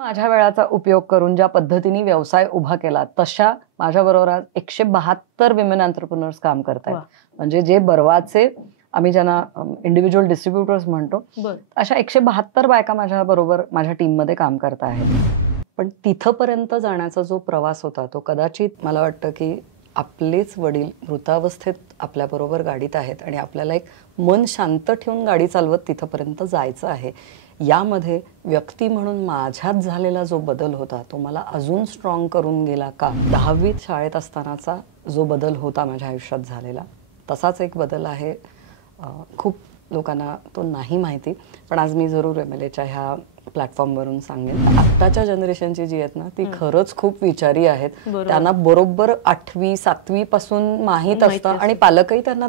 माझ्या वेळाचा उपयोग करून ज्या पद्धतीने व्यवसाय उभा केला तशा माझ्याबरोबर आज 172 विमेन एंटरप्रेन्योर्स काम करतात. म्हणजे जे बर्वाचे आम्ही ज्यांना इंडिव्हिज्युअल डिस्ट्रीब्युटर्स म्हणतो अशा 172 बायका माझ्या बरोबर माझ्या टीम मध्ये काम करत आहेत. पण तिथपर्यंत जाण्याचा जो प्रवास होता तो कदाचित मला वाटतं की आपलेच वडील मृतावस्थेत आपल्याबरोबर गाडीत आहेत आणि आपल्याला एक मन शांत ठेवून गाडी चालवत तिथपर्यंत जायचं आहे. यामध्ये व्यक्ती म्हणून माझ्यात झालेला जो बदल होता तो मला अजून स्ट्रॉंग करून गेला का? 10वीत शाळेत असतानाचा जो बदल होता माझ्या आयुष्यात झालेला तसाच एक बदल आहे. खूप लोकांना तो नाही माहिती, पण आज मी जरूर MLAच्या ह्या प्लॅटफॉर्मवरून सांगेन. आत्ताच्या जनरेशनची जी आहेत ना ती खरंच खूप विचारी आहेत. त्यांना बरोबर 8वी 7वी पासून माहीत असतं आणि पालकही त्यांना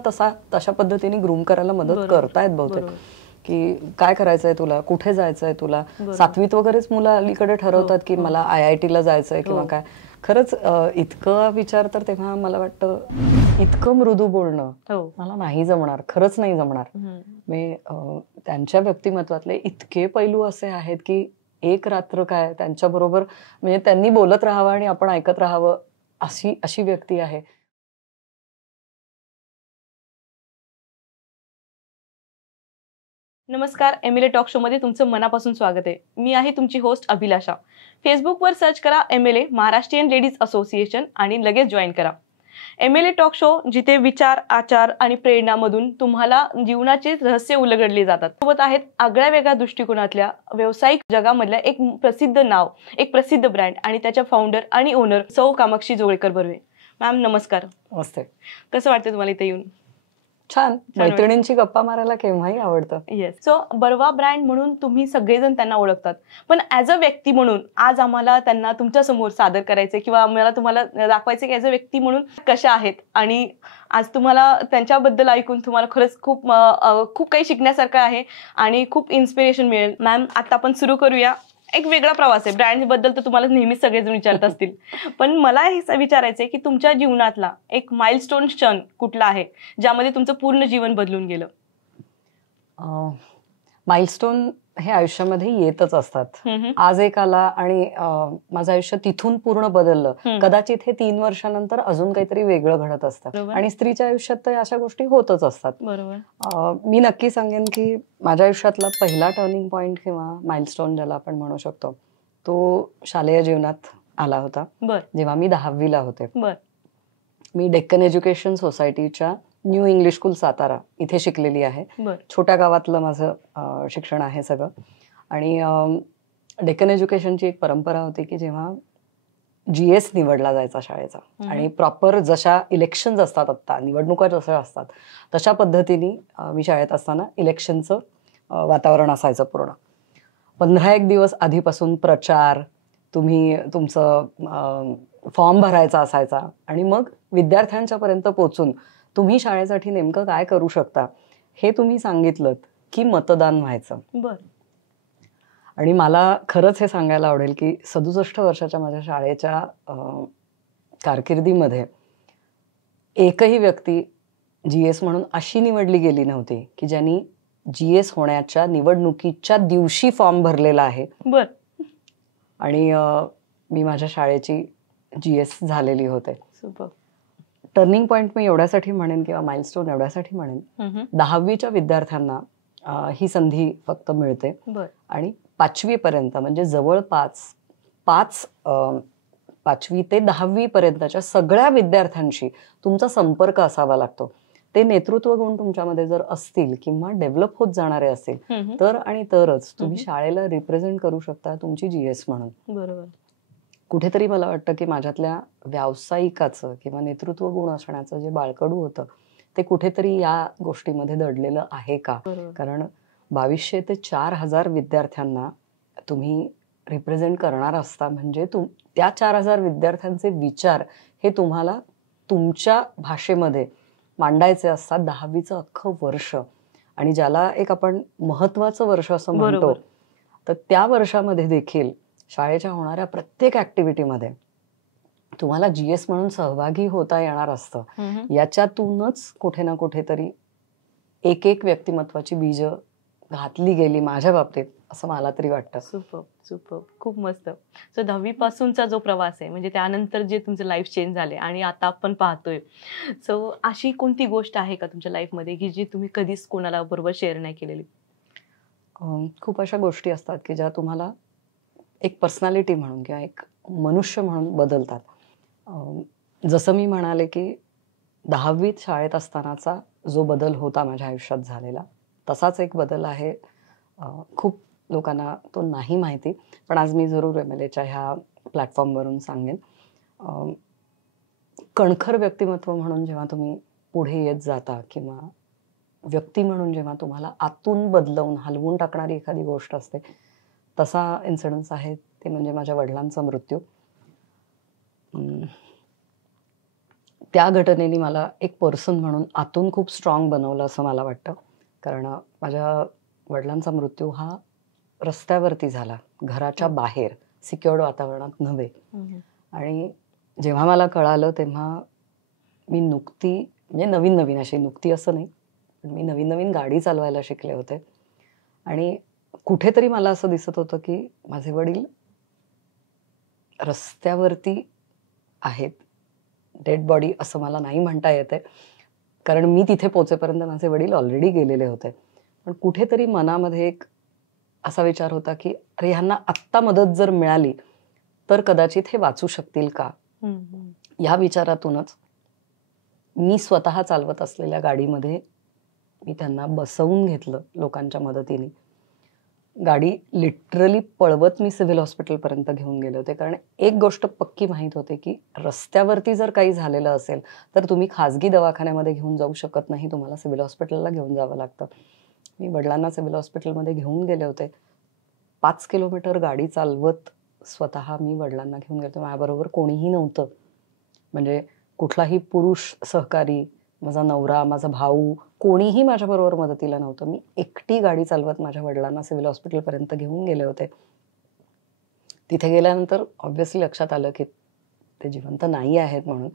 तशा पद्धतीने ग्रूम करायला मदत करतायत बहुतेक की काय करायचंय तुला, कुठे जायचंय तुला. 7वीत वगैरेच मुलं अलीकडे ठरवतात की मला IIT ला जायचंय किंवा काय. खरंच इतकं विचार तर तेव्हा मला वाटतं इतकं मृदू बोलणं मला नाही जमणार, खरंच नाही जमणार. मी त्यांच्या व्यक्तिमत्वातले इतके पैलू असे आहेत की एक रात्र काय त्यांच्याबरोबर म्हणजे त्यांनी बोलत राहावं आणि आपण ऐकत राहावं अशी व्यक्ती आहे. नमस्कार, MLA टॉक शो मध्ये तुमचं मनापासून स्वागत आहे. मी आहे तुमची होस्ट अभिलाषा. फेसबुकवर सर्च करा MLA महाराष्ट्रीयन लेडीज असोसिएशन आणि लगेच जॉईन करा. MLA टॉक शो जिथे विचार, आचार आणि प्रेरणामधून तुम्हाला जीवनाचे रहस्य उलगडले जातात. सोबत आहेत आगळ्या वेगळ्या दृष्टिकोनातल्या व्यावसायिक जगामधल्या एक प्रसिद्ध नाव, एक प्रसिद्ध ब्रँड आणि त्याच्या फाउंडर आणि ओनर सौ कामाक्षी जोगळेकर बर्वे. मॅम नमस्कार. नमस्ते. कसं वाटतं तुम्हाला इथे येऊन? छान. मैत्रिणींची गप्पा मारायला केव्हाही आवडतं. येस. सो बर्वा ब्रँड म्हणून तुम्ही सगळेजण त्यांना ओळखतात, पण ऍज अ व्यक्ती म्हणून आज आम्हाला त्यांना तुमच्या समोर सादर करायचे किंवा आम्हाला तुम्हाला दाखवायचे की ऍज अ व्यक्ती म्हणून कशा आहेत. आणि आज तुम्हाला त्यांच्याबद्दल ऐकून तुम्हाला खरंच खूप काही शिकण्यासारखं आहे आणि खूप इन्स्पिरेशन मिळेल. मॅम आता आपण सुरू करूया. एक वेगळा प्रवास आहे. ब्रँड बद्दल तर तुम्हाला नेहमीच सगळेजण विचारत असतील, पण मला हे विचारायचंय की तुमच्या जीवनातला एक माइलस्टोन क्षण कुठला आहे ज्यामध्ये तुमचं पूर्ण जीवन बदलून गेलं? माइलस्टोन हे आयुष्यामध्ये येतच असतात. आज एक आला आणि माझं आयुष्य तिथून पूर्ण बदललं. कदाचित हे 3 वर्षानंतर अजून काहीतरी वेगळं घडत असतं आणि स्त्रीच्या आयुष्यात तर अशा गोष्टी होतच असतात. मी नक्की सांगेन की माझ्या आयुष्यातला पहिला टर्निंग पॉइंट किंवा माइलस्टोन ज्याला आपण म्हणू शकतो तो शालेय जीवनात आला होता जेव्हा मी 10वीला होते. मी डेक्कन एज्युकेशन सोसायटीच्या न्यू इंग्लिश स्कूल सातारा इथे शिकलेली आहे. छोट्या गावातलं माझं शिक्षण आहे सगळं. आणि डेक्कन एज्युकेशनची एक परंपरा होती की जेव्हा GS निवडला जायचा शाळेचा आणि प्रॉपर जशा इलेक्शन्स असतात, आत्ता निवडणुका जशा असतात तशा पद्धतीने मी शाळेत असताना इलेक्शनचं वातावरण असायचं पूर्ण. 15 दिवस आधीपासून प्रचार, तुम्ही तुमचं फॉर्म भरायचा असायचा आणि मग विद्यार्थ्यांच्या पर्यंत पोहोचून तुम्ही शाळेसाठी नेमकं काय करू शकता हे तुम्ही सांगितलं की मतदान व्हायचं. आणि मला खरंच हे सांगायला आवडेल की 67 वर्षाच्या माझ्या शाळेच्या कारकिर्दीमध्ये एकही व्यक्ती GS म्हणून अशी निवडली गेली नव्हती की ज्यांनी GS होण्याच्या निवडणुकीच्या दिवशी फॉर्म भरलेला आहे. आणि मी माझ्या शाळेची GS झालेली होते. टर्निंग पॉइंट मी एवढ्यासाठी म्हणेन किंवा माइलस्टोन एवढ्यासाठी म्हणेन, 10वीच्या विद्यार्थ्यांना ही संधी फक्त मिळते आणि 5वी पर्यंत म्हणजे जवळपास 5वी ते 10वी पर्यंतच्या सगळ्या विद्यार्थ्यांशी तुमचा संपर्क असावा लागतो. ते नेतृत्व गुण तुमच्यामध्ये जर असतील किंवा डेव्हलप होत जाणारे असतील तर आणि तरच तुम्ही शाळेला रिप्रेझेंट करू शकता तुमची GS म्हणून. कुठेतरी मला वाटतं की माझ्यातल्या व्यावसायिकाचं किंवा नेतृत्व गुण असण्याचं जे बाळकडू होतं ते कुठेतरी या गोष्टीमध्ये दडलेलं आहे का? कारण 2200 ते 4000 विद्यार्थ्यांना तुम्ही रिप्रेझेंट करणार असता म्हणजे त्या 4000 विद्यार्थ्यांचे विचार हे तुम्हाला तुमच्या भाषेमध्ये मांडायचे असतात 10वीचं अख्खं वर्ष. आणि ज्याला एक आपण महत्वाचं वर्ष असं म्हणतो तर त्या वर्षामध्ये देखील शाळेच्या होणाऱ्या प्रत्येक ऍक्टिव्हिटीमध्ये तुम्हाला GS म्हणून सहभागी होता येणार असतं. याच्यातूनच कुठे ना कुठेतरी एक व्यक्तिमत्वाची बीज घातली गेली माझ्या बाबतीत असं मला तरी वाटतं. सुपर, खूप मस्त. सो 10वी पासूनचा जो प्रवास आहे, म्हणजे त्यानंतर जे तुमचं लाईफ चेंज झाले आणि आता आपण पाहतोय, सो अशी कोणती गोष्ट आहे का तुमच्या लाईफमध्ये की जी तुम्ही कधीच कोणाला बरोबर शेअर नाही केलेली? खूप अशा गोष्टी असतात की ज्या तुम्हाला एक पर्सनॅलिटी म्हणून किंवा एक मनुष्य म्हणून बदलतात. जसं मी म्हणाले की 10वीत शाळेत असतानाचा जो बदल होता माझ्या आयुष्यात झालेला, तसाच एक बदल आहे. खूप लोकांना तो नाही माहिती, पण आज मी जरूर MLAच्या ह्या प्लॅटफॉर्मवरून सांगेन. कणखर व्यक्तिमत्व म्हणून जेव्हा तुम्ही पुढे येत जाता किंवा व्यक्ती म्हणून जेव्हा तुम्हाला आतून बदलवून, हलवून टाकणारी एखादी गोष्ट असते, तसा इन्सिडन्स आहे ते म्हणजे माझ्या वडिलांचा मृत्यू. त्या घटनेने मला एक पर्सन म्हणून आतून खूप स्ट्रॉंग बनवलं असं मला वाटतं. कारण माझ्या वडिलांचा मृत्यू हा रस्त्यावरती झाला, घराच्या बाहेर, सिक्युअर्ड वातावरणात नव्हे. आणि जेव्हा मला कळालं तेव्हा मी नुकती, म्हणजे नवीन अशी नुकती असं नाही, पण मी नवीन गाडी चालवायला शिकले होते. आणि कुठेतरी मला असं दिसत होतं की माझे वडील रस्त्यावरती आहेत. डेड बॉडी असं मला नाही म्हणता येते, कारण मी तिथे पोहोचेपर्यंत माझे वडील ऑलरेडी गेलेले होते. पण कुठेतरी मनामध्ये एक असा विचार होता की अरे, ह्यांना आत्ता मदत जर मिळाली तर कदाचित हे वाचू शकतील का. या विचारातूनच मी स्वतः चालवत असलेल्या गाडीमध्ये मी त्यांना बसवून घेतलं लोकांच्या मदतीने. गाडी लिटरली पळवत मी सिव्हिल हॉस्पिटलपर्यंत घेऊन गेले होते. कारण एक गोष्ट पक्की माहीत होते की रस्त्यावरती जर काही झालेलं असेल तर तुम्ही खाजगी दवाखान्यामध्ये घेऊन जाऊ शकत नाही, तुम्हाला सिव्हिल हॉस्पिटलला घेऊन जावं लागतं. मी वडिलांना सिव्हिल हॉस्पिटलमध्ये घेऊन गेले होते. 5 किलोमीटर गाडी चालवत स्वतः मी वडिलांना घेऊन गेले होते. माझ्याबरोबर कोणीही नव्हतं, म्हणजे कुठलाही पुरुष सहकारी, माझा नवरा, माझा भाऊ, कोणीही माझ्याबरोबर मदतीला नव्हतं. मी एकटी गाडी चालवत माझ्या वडिलांना सिव्हिल हॉस्पिटलपर्यंत घेऊन गेले होते. तिथे गेल्यानंतर ऑब्व्हियसली लक्षात आलं की ते जिवंत नाही आहेत म्हणून.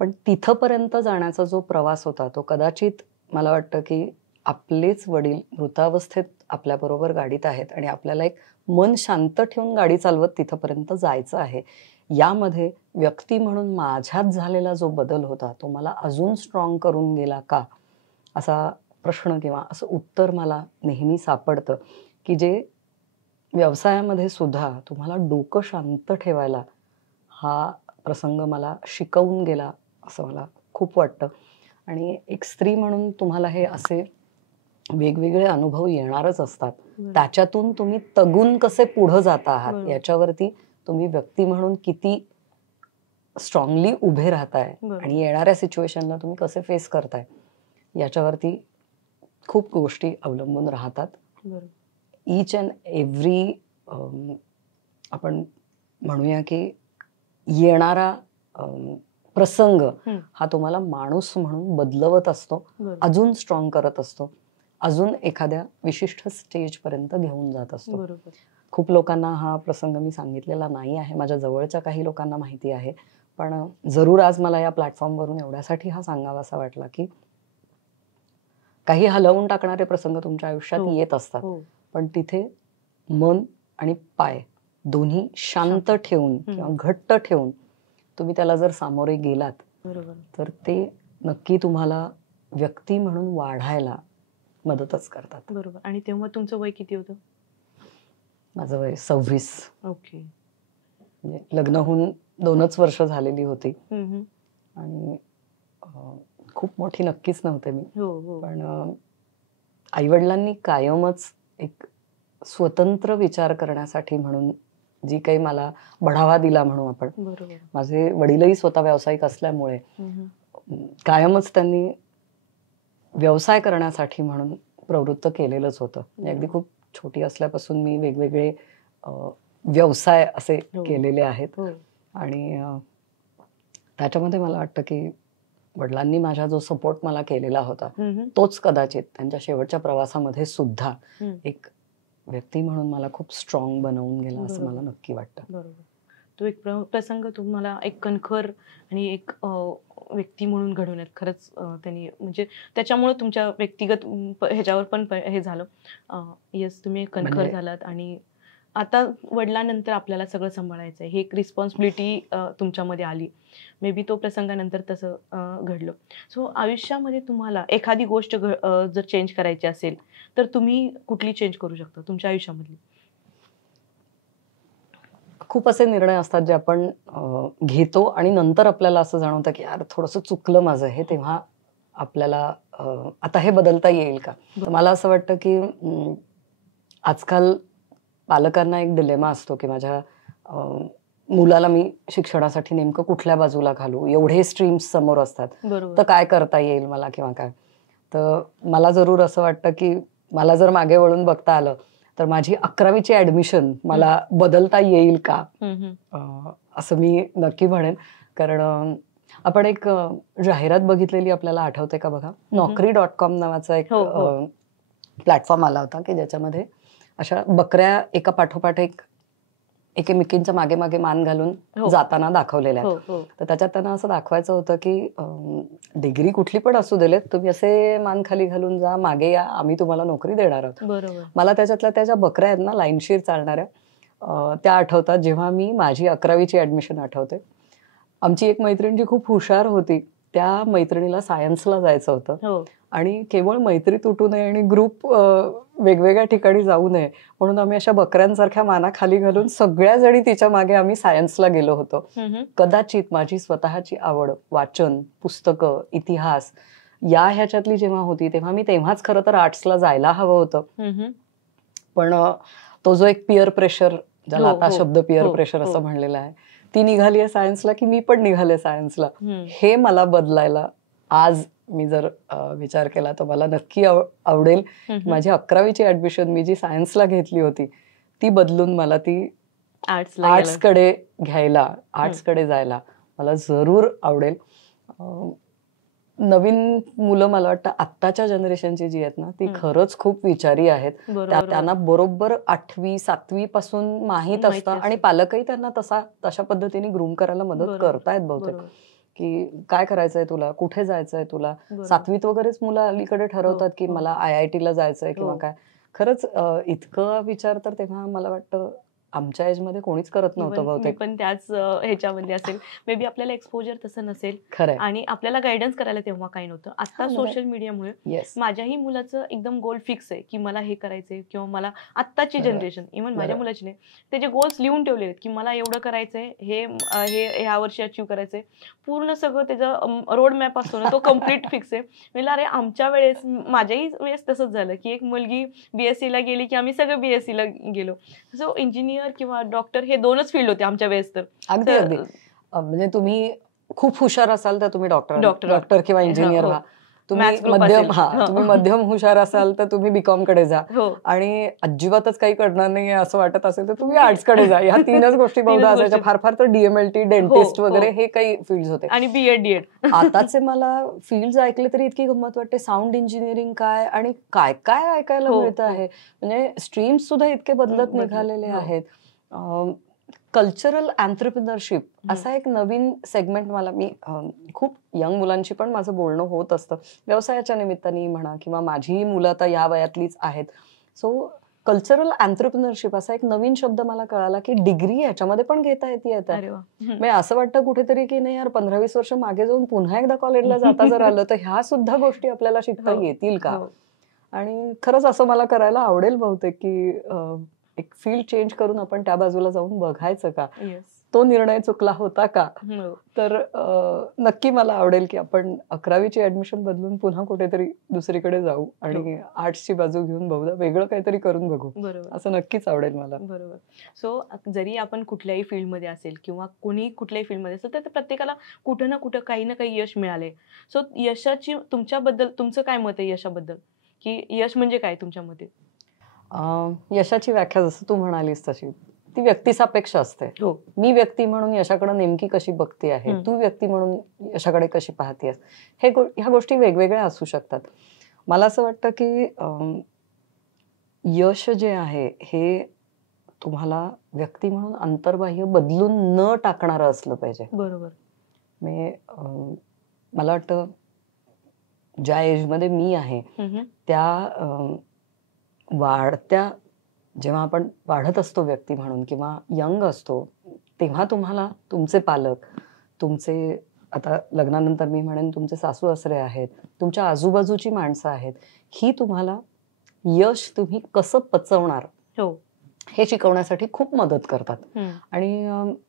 पण तिथंपर्यंत जाण्याचा जो प्रवास होता तो कदाचित मला वाटतं की आपलेच वडील मृतावस्थेत आपल्याबरोबर गाडीत आहेत आणि आपल्याला एक मन शांत ठेवून गाडी चालवत तिथंपर्यंत जायचं आहे. यामध्ये व्यक्ती म्हणून माझ्यात झालेला जो बदल होता तो मला अजून स्ट्रॉंग करून गेला का, असा प्रश्न किंवा असं उत्तर मला नेहमी सापडतं की जे व्यवसायामध्ये सुद्धा तुम्हाला डोकं शांत ठेवायला हा प्रसंग मला शिकवून गेला असं मला खूप वाटतं. आणि एक स्त्री म्हणून तुम्हाला हे असे वेगवेगळे अनुभव येणारच असतात. त्याच्यातून तुम्ही तगून कसे पुढे जाता आहात याच्यावरती तुम्ही व्यक्ती म्हणून किती स्ट्रॉंगली उभे राहताय आणि येणाऱ्या सिच्युएशनला तुम्ही कसे फेस करताय याच्यावरती खूप गोष्टी अवलंबून राहतात. ईच अँड एव्हरी आपण म्हणूया की येणारा प्रसंग हा तुम्हाला माणूस म्हणून बदलवत असतो, अजून स्ट्रॉंग करत असतो, अजून एखाद्या विशिष्ट स्टेज पर्यंत घेऊन जात असतो. खूप लोकांना हा प्रसंग मी सांगितलेला नाही आहे, माझ्या जवळच्या काही लोकांना माहिती आहे, पण जरूर आज मला या प्लॅटफॉर्मवरून एवढ्यासाठी हा सांगावासा वाटला की काही हलवून टाकणारे प्रसंग तुमच्या आयुष्यात येत असतात, पण तिथे मन आणि पाय दोन्ही शांत ठेवून किंवा घट्ट ठेवून तुम्ही त्याला जर सामोरे गेलात तर ते नक्की तुम्हाला व्यक्ती म्हणून वाढायला मदतच करतात. बरोबर. आणि तेव्हा तुमचं वय किती होतं? माझं वय 26. ओके. म्हणजे लग्न होऊन 2च वर्ष झालेली होती आणि खूप मोठी नक्कीच नव्हते मी. पण आईवडिलांनी कायमच एक स्वतंत्र विचार करण्यासाठी म्हणून जी काही मला बढावा दिला म्हणू आपण. माझे वडीलही स्वतः व्यावसायिक असल्यामुळे कायमच त्यांनी व्यवसाय करण्यासाठी म्हणून प्रवृत्त केलेलंच होतं. अगदी खूप छोटी असल्यापासून मी वेगवेगळे व्यवसाय असे केलेले आहेत आणि त्याच्यामध्ये मला वाटतं की वडिलांनी माझा जो सपोर्ट मला केलेला होता तोच कदाचित त्यांच्या शेवटच्या प्रवासामध्ये सुद्धा एक व्यक्ती म्हणून मला खूप स्ट्रॉंग बनवून गेला असं मला नक्की वाटतं. बरोबर. तो एक प्रसंग तुम्हाला एक कणखर आणि एक व्यक्ती म्हणून घडवण्यात खरंच त्यांनी, म्हणजे त्याच्यामुळे तुमच्या व्यक्तिगत ह्याच्यावर पण हे झालं. येस, तुम्ही कणखर झालात आणि आता वडिलांनंतर आपल्याला सगळं सांभाळायचं आहे, हे एक रिस्पॉन्सिबिलिटी तुमच्यामध्ये आली. मे बी तो प्रसंगानंतर तसं घडलं. सो आयुष्यामध्ये तुम्हाला एखादी गोष्ट जर चेंज करायची असेल तर तुम्ही कुठली चेंज करू शकता तुमच्या आयुष्यामधली? खूप असे निर्णय असतात जे आपण घेतो आणि नंतर आपल्याला असं जाणवतं की यार थोडंसं चुकलं माझं हे, तेव्हा आपल्याला आता हे बदलता येईल का. तर मला असं वाटतं की आजकाल पालकांना एक डिलेमा असतो की माझ्या मुलाला मी शिक्षणासाठी नेमकं कुठल्या बाजूला घालू, एवढे स्ट्रीम्स समोर असतात, बरोबर. तर काय करता येईल मला किंवा काय. तर मला जरूर असं वाटतं की मला जर मागे वळून बघता आलं तर माझी 11वीची ऍडमिशन मला बदलता येईल का, असं मी नक्की म्हणेन. कारण आपण एक जाहिरात बघितलेली आपल्याला आठवते का बघा, Naukri.com नावाचा एक प्लॅटफॉर्म आला होता की ज्याच्यामध्ये अशा बकऱ्या एका पाठोपाठ एक एकमेकींच्या मागे मागे मान घालून जाताना दाखवलेल्या आहेत. तर त्याच्यात त्यांना असं दाखवायचं होतं की डिग्री कुठली पण असू दिलेत, तुम्ही असे मान खाली घालून जा, मागे या, आम्ही तुम्हाला नोकरी देणार आहोत. बरोबर. मला त्याच्यातल्या त्या ज्या बकऱ्या आहेत ना लाईनशीर चालणाऱ्या, त्या आठवतात. जेव्हा मी माझी 11वीची ऍडमिशन आठवते, आमची एक मैत्रीण जी खूप हुशार होती, त्या मैत्रिणीला सायन्सला जायचं होतं आणि केवळ मैत्री तुटू नये आणि ग्रुप वेगवेगळ्या ठिकाणी जाऊ नये म्हणून आम्ही अशा बकऱ्यांसारख्या माना खाली घालून सगळ्या जणी तिच्या मागे आम्ही सायन्सला गेलो होतो. कदाचित माझी स्वतःची आवड, वाचन, पुस्तकं, इतिहास या ह्याच्यातली जेव्हा होती तेव्हा मी तेव्हाच खरं तर आर्ट्सला जायला हवं होतं. पण तो जो एक पिअर प्रेशर, ज्याला आता शब्द पिअर प्रेशर असं म्हणलेला आहे, ती निघाली आहे सायन्सला की मी पण निघाले सायन्सला, हे मला बदलायला आज मी जर विचार केला तर मला नक्की आवडेल. माझी 11वीची ऍडमिशन मी जी सायन्सला घेतली होती ती बदलून मला ती आर्ट्सकडे घ्यायला, आर्ट्सकडे जायला मला जरूर आवडेल. नवीन मुलं मला वाटतं आत्ताच्या जनरेशनची जी आहेत ना ती खरंच खूप विचारी आहेत. त्यांना बरोबर 8वी 7वी पासून माहीत असतं आणि पालकही त्यांना तशा पद्धतीने ग्रूम करायला मदत करतायत बहुतेक, की काय करायचंय तुला, कुठे जायचंय तुला. 7वीत वगैरेच मुलं अलीकडे ठरवतात की मला IIT ला जायचंय किंवा काय. खरंच इतकं विचार तर तेव्हा मला वाटतं आमच्या एज मध्ये कोणीच करत नव्हतं बहुतेक. पण त्याच ह्याच्यामध्ये असेल, मे बी आपल्याला एक्सपोजर तसं नसेल आणि आपल्याला गायडन्स करायला तेव्हा काही नव्हतं. आता सोशल मीडियामुळे माझ्याही मुलाचं एकदम गोल फिक्स आहे की मला हे करायचंय, किंवा मला आत्ताची जनरेशन, इव्हन माझ्या मुलाची नाही, त्याचे गोल्स लिहून ठेवले आहेत की मला एवढं करायचंय, हे ह्या वर्षी अचीव्ह करायचंय. पूर्ण सगळं त्याचं रोड मॅप असतो ना तो कम्प्लीट फिक्स आहे. म्हणजे अरे आमच्या वेळेस, माझ्याही वेळेस तसंच झालं की एक मुलगी BSc ला गेली की आम्ही सगळं BSc ला गेलो. सो इंजिनियर किंवा डॉक्टर हे 2च फील्ड होते आमच्या वेळेस. तर अगदी म्हणजे तुम्ही खूप हुशार असाल तर तुम्ही डॉक्टर किंवा इंजिनियर व्हा. तुम्ही मध्यम हुशार असाल तर तुम्ही बीकॉम कडे जा, आणि अजिबातच काही करणार नाही असं वाटत असेल तर तुम्ही आर्ट्स कडे जा. ह्या 3च गोष्टी बहुधा असायच्या. फार फार तर DMLT, डेंटिस्ट वगैरे हे काही फील्ड होते. आणि BEd. आताचे मला फील्ड ऐकले तरी इतकी गंमत वाटते. साऊंड इंजिनिअरिंग काय आणि काय काय ऐकायला मिळतं आहे. म्हणजे स्ट्रीम्स सुद्धा इतके बदलत निघालेले आहेत. कल्चरल एंटरप्रिनरशिप असा एक नवीन सेगमेंट मी खूप यंग मुलांशी पण माझं बोलणं होत असतं व्यवसायाच्या निमित्ताने म्हणा, किंवा माझी मुलं आता या वयातलीच आहेत. सो कल्चरल एंटरप्रिनरशिप असा एक नवीन शब्द मला कळाला की डिग्री ह्याच्यामध्ये पण घेता येते. म्हणजे असं वाटतं कुठेतरी की नाही यार 15-20 वर्ष मागे जाऊन पुन्हा एकदा कॉलेजला जाता जर आलं तर ह्या सुद्धा गोष्टी आपल्याला शिकता येतील का. आणि खरंच असं मला करायला आवडेल बहुतेक की एक फील्ड चेंज करून आपण त्या बाजूला जाऊन बघायचं का. तो निर्णय चुकला होता का. तर नक्की मला आवडेल की आपण 11वीची ऍडमिशन बदलून पुन्हा कुठेतरी दुसरीकडे जाऊ आणि आर्ट्सची बाजू घेऊन बहुधा वेगळं काहीतरी करून बघू. असं नक्कीच आवडेल मला. बरोबर. सो जरी आपण कुठल्याही फील्डमध्ये असेल किंवा कोणी कुठल्याही फील्डमध्ये असेल तर प्रत्येकाला कुठं ना कुठं काही ना काही यश मिळाले. सो यशाची तुमच्याबद्दल तुमचं काय मत आहे यशाबद्दल, की यश म्हणजे काय तुमच्या मते? यशाची व्याख्या जसं तू म्हणालीस तशी ती व्यक्तिसापेक्ष असते. मी व्यक्ती म्हणून यशाकडे नेमकी कशी बघते आहे, तू व्यक्ती म्हणून यशाकडे कशी पाहतेस, ह्या गोष्टी वेगवेगळ्या असू शकतात. मला असं वाटतं की यश जे आहे हे तुम्हाला व्यक्ती म्हणून अंतर्बाह्य बदलून न टाकणारं असलं पाहिजे. बरोबर. मला वाटतं ज्या एजमध्ये मी आहे त्या वाढत्या जेव्हा आपण वाढत असतो व्यक्ती म्हणून किंवा यंग असतो, तेव्हा तुम्हाला तुमचे पालक, तुमचे आता लग्नानंतर मी म्हणेन तुमचे सासू सासरे आहेत, तुमच्या आजूबाजूची माणसं आहेत, ही तुम्हाला यश तुम्ही कसं पचवणार हो. हे शिकवण्यासाठी खूप मदत करतात. हम्म. आणि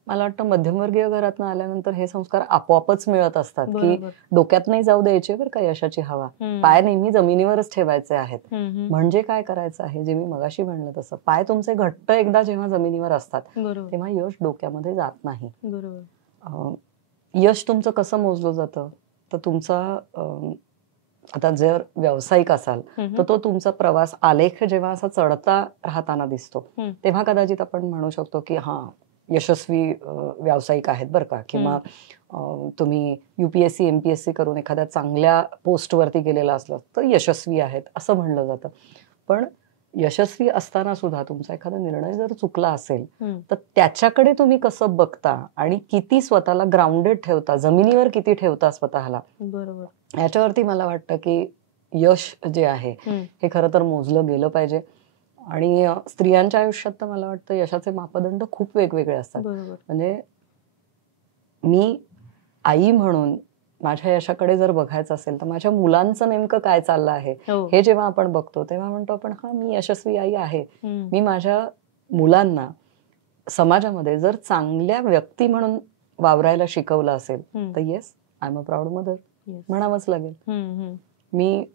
मला वाटतं मध्यमवर्गीय घरातनं आल्यानंतर हे संस्कार आपोआपच मिळत असतात, की बरोबर. डोक्यात नाही जाऊ द्यायचे बरं का यशाची हवा, हम्म. पाय नेहमी जमिनीवरच ठेवायचे आहेत. हम्म. म्हणजे काय करायचं आहे, जे मी मगाशी म्हणलं तसं, पाय तुमचे घट्ट एकदा जेव्हा जमिनीवर असतात बरोबर. तेव्हा यश डोक्यामध्ये जात नाही. बरोबर. यश तुमचं कसं मोजलं जातं, तर तुमचा आता जर व्यावसायिक असाल तर तो तुमचा प्रवास आलेख जेव्हा असा चढता राहताना दिसतो, हम्म. तेव्हा कदाचित आपण म्हणू शकतो की हा यशस्वी व्यावसायिक आहेत बरं का, किंवा तुम्ही UPSC MPSC करून एखाद्या चांगल्या पोस्टवरती गेलेला असलं तर यशस्वी आहेत असं म्हणलं जातं. पण यशस्वी असताना सुद्धा तुमचा एखादा निर्णय जर चुकला असेल तर त्याच्याकडे तुम्ही कसं बघता आणि किती स्वतःला ग्राउंडेड ठेवता, जमिनीवर किती ठेवता स्वतःला, बरोबर. याच्यावरती मला वाटतं की यश जे आहे हे खरं तर मोजलं गेलं पाहिजे. आणि स्त्रियांच्या आयुष्यात तर मला वाटतं यशाचे मापदंड खूप वेगवेगळे असतात. बरोबर. म्हणजे मी आई म्हणून माझ्या यशाकडे जर बघायचं असेल तर माझ्या मुलांचं नेमकं काय चाललं आहे हो. हे जेव्हा आपण बघतो तेव्हा म्हणतो आपण हा मी यशस्वी आई आहे. हम्म. मी माझ्या मुलांना समाजामध्ये जर चांगल्या व्यक्ती म्हणून वावरायला शिकवलं असेल तर yes, I am a proud mother Yes. म्हणावंच लागेल. हम्म. मी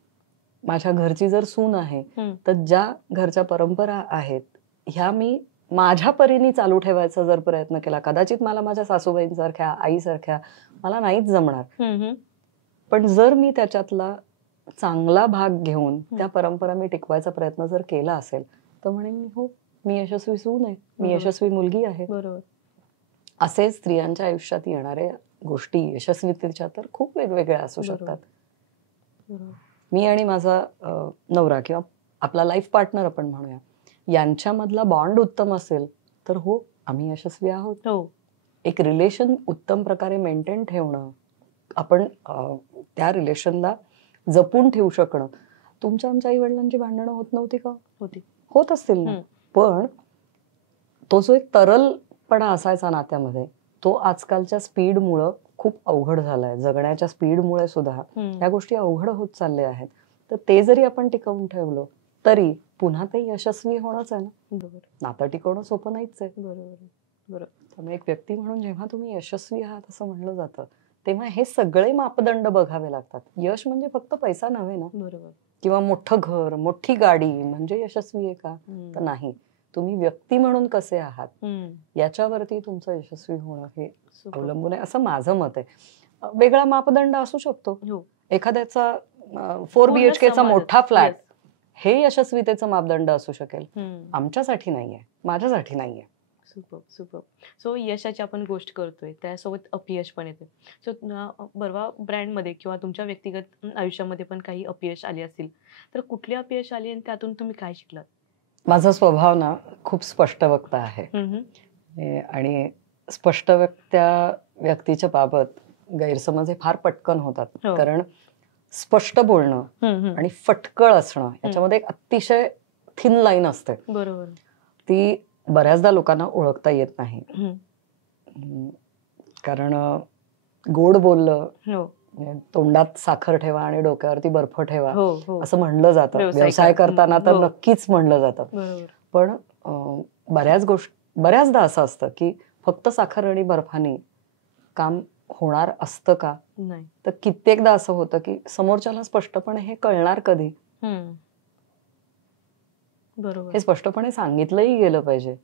माझ्या घरची जर सून आहे तर ज्या घरच्या परंपरा आहेत ह्या मी माझ्या परीने चालू ठेवायचा जर प्रयत्न केला, कदाचित मला माझ्या सासूबाईंसारख्या, आईसारख्या मला नाहीच जमणार, पण जर मी त्याच्यातला चांगला भाग घेऊन त्या परंपरा मी टिकवायचा प्रयत्न जर केला असेल तर म्हणेन मी हो, मी यशस्वी सून आहे, मी यशस्वी मुलगी आहे. बरोबर. असे स्त्रियांच्या आयुष्यात येणारे गोष्टी यशस्वीतेच्या तर खूप वेगवेगळ्या असू शकतात. मी आणि माझा नवरा किंवा आपला लाईफ पार्टनर आपण म्हणूया, यांच्यामधला बॉन्ड उत्तम असेल तर हो, आम्ही यशस्वी आहोत. हो. एक रिलेशन उत्तम प्रकारे मेंटेन ठेवणं, आपण त्या रिलेशनला जपून ठेवू शकणं. तुमच्या आमच्या आई वडिलांची भांडणं होत नव्हती का? होत असतील ना, पण तो जो एक तरलपणा असायचा नात्यामध्ये तो आजकालच्या स्पीडमुळं खूप अवघड झालाय. जगण्याच्या स्पीडमुळे सुद्धा या गोष्टी अवघड होत चालल्या आहेत. तर ते जरी आपण टिकवून ठेवलं तरी पुन्हा ते यशस्वी होणंच आहे ना. बरोबर. नातं टिकवणं सोपं नाहीच आहे. बरोबर. त्यामुळे एक व्यक्ती म्हणून जेव्हा तुम्ही यशस्वी आहात असं म्हणलं जातं तेव्हा हे सगळे मापदंड बघावे लागतात. यश म्हणजे फक्त पैसा नव्हे ना, बरोबर. किंवा मोठं घर, मोठी गाडी म्हणजे यशस्वी आहे का? तर नाही. तुम्ही व्यक्ती म्हणून कसे आहात याच्यावरती तुमचं यशस्वी होणं हे अवलंबून आहे, असं माझं मत आहे. वेगळा मापदंड असू शकतो. एखाद्याचा 4 BHK चा मोठा फ्लॅट हे यशस्वीतेचं मापदंड असू शकेल. आमच्यासाठी नाहीये, माझ्यासाठी नाहीये. सुपर. सो यशाची आपण गोष्ट करतोय, त्यासोबत अपयश पण येते. सो बर्वा ब्रँडमध्ये किंवा तुमच्या व्यक्तिगत आयुष्यामध्ये पण काही अपयश आली असतील तर कुठली अपयश आली आणि त्यातून तुम्ही काय शिकलात? माझा स्वभाव ना खूप स्पष्ट वक्ता आहे आणि स्पष्ट व्यक्तीच्या बाबत गैरसमज हे फार पटकन होतात. कारण स्पष्ट बोलणं आणि फटकळ असणं याच्यामध्ये एक अतिशय थिन लाईन असते. बरोबर. ती बऱ्याचदा लोकांना ओळखता येत नाही. कारण गोड बोललं, तोंडात साखर ठेवा आणि डोक्यावरती बर्फ ठेवा असं म्हणलं जातं. व्यवसाय करताना तर नक्कीच म्हणलं जातं. पण बऱ्याचदा असं असतं की फक्त साखर आणि बर्फाने काम होणार असतं का? नाही. तर कित्येकदा असं होतं की समोरच्याला स्पष्टपणे हे कळणार कधी? बरोबर. हे स्पष्टपणे सांगितलंही गेलं पाहिजे.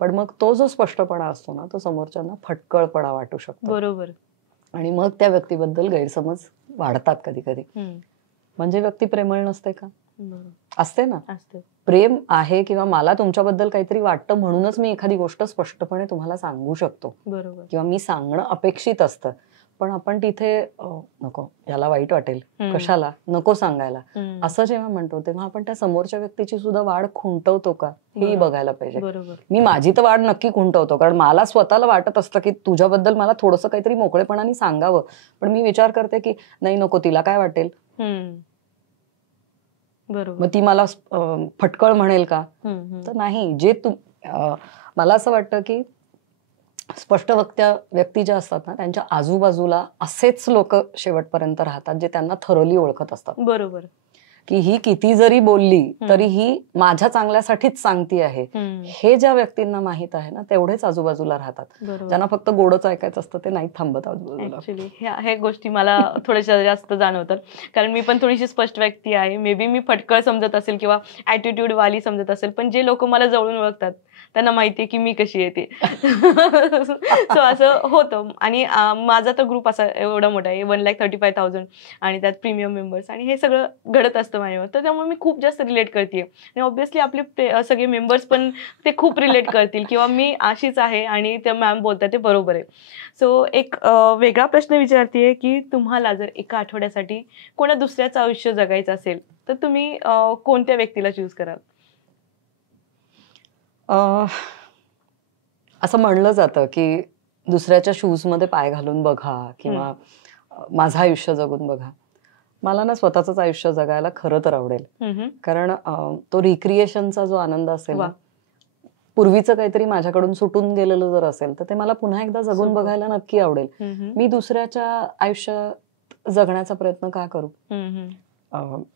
पण मग तो जो स्पष्टपणा असतो ना तो समोरच्यांना फटकळपणा वाटू शकतो. बरोबर. आणि मग त्या व्यक्तीबद्दल गैरसमज वाढतात कधी कधी. म्हणजे व्यक्ती प्रेमळ नसते का? असते ना. प्रेम आहे किंवा मला तुमच्याबद्दल काहीतरी वाटतं म्हणूनच मी एखादी गोष्ट स्पष्टपणे तुम्हाला सांगू शकतो. बरोबर. किंवा मी सांगणं अपेक्षित असतं. पण आपण तिथे नको, याला वाईट वाटेल, कशाला, नको सांगायला असं जेव्हा म्हणतो तेव्हा आपण त्या समोरच्या व्यक्तीची सुद्धा वाढ खुंटवतो का हेही बघायला पाहिजे. मी माझी तर वाढ नक्की खुंटवतो, कारण मला स्वतःला वाटत असतं की तुझ्याबद्दल मला थोडंसं काहीतरी मोकळेपणाने सांगावं, पण मी विचार करते की नाही नको, तिला काय वाटेल. बरोबर. मग ती मला फटकळ म्हणेल का? तर नाही. जे मला असं वाटतं की स्पष्ट व्यक्ती ज्या असतात ना, त्यांच्या आजूबाजूला असेच लोक शेवटपर्यंत राहतात जे त्यांना थरोली ओळखत असतात. बरोबर. की ही किती जरी बोलली तरी ही माझ्या चांगल्यासाठीच सांगती आहे, हे ज्या व्यक्तींना माहित आहे ना, तेवढेच आजूबाजूला राहतात. ज्यांना फक्त गोडच ऐकायचं असतं ते नाही थांबत आजूबाजूला. ऍक्च्युली ह्या गोष्टी मला थोड्याशा जास्त जाणवतात, कारण मी पण थोडीशी स्पष्ट व्यक्ती आहे. मे बी मी फटकळ समजत असेल किंवा ऍटिट्यूड वाली समजत असेल, पण जे लोक मला जवळून ओळखतात त्यांना माहितीये की मी कशी येते. सो असं होतं. आणि माझा तर ग्रुप असा एवढा मोठा आहे, 1,35,000, आणि त्यात प्रीमियम मेंबर्स, आणि हे सगळं घडत असतं माझ्यावर. तर त्यामुळे मी खूप जास्त रिलेट करते, आणि ऑब्व्हियसली आपले सगळे मेंबर्स पण ते खूप रिलेट करतील किंवा मी अशीच आहे आणि त्या मॅम बोलतात ते बरोबर आहे. सो एक वेगळा प्रश्न विचारतेय की तुम्हाला जर एका आठवड्यासाठी कोणा दुसऱ्याचं आयुष्य जगायचं असेल तर तुम्ही कोणत्या व्यक्तीला चूज कराल? असं म्हणलं जातं की दुसऱ्याच्या शूज मध्ये पाय घालून बघा किंवा माझं आयुष्य जगून बघा. मला ना स्वतःच आयुष्य जगायला खरं तर आवडेल, कारण तो रिक्रिएशनचा जो आनंद असेल ना, पूर्वीचं काहीतरी माझ्याकडून सुटून गेलेलं जर असेल तर ते मला पुन्हा एकदा जगून बघायला नक्की आवडेल. मी दुसऱ्याच्या आयुष्यात जगण्याचा प्रयत्न का करू?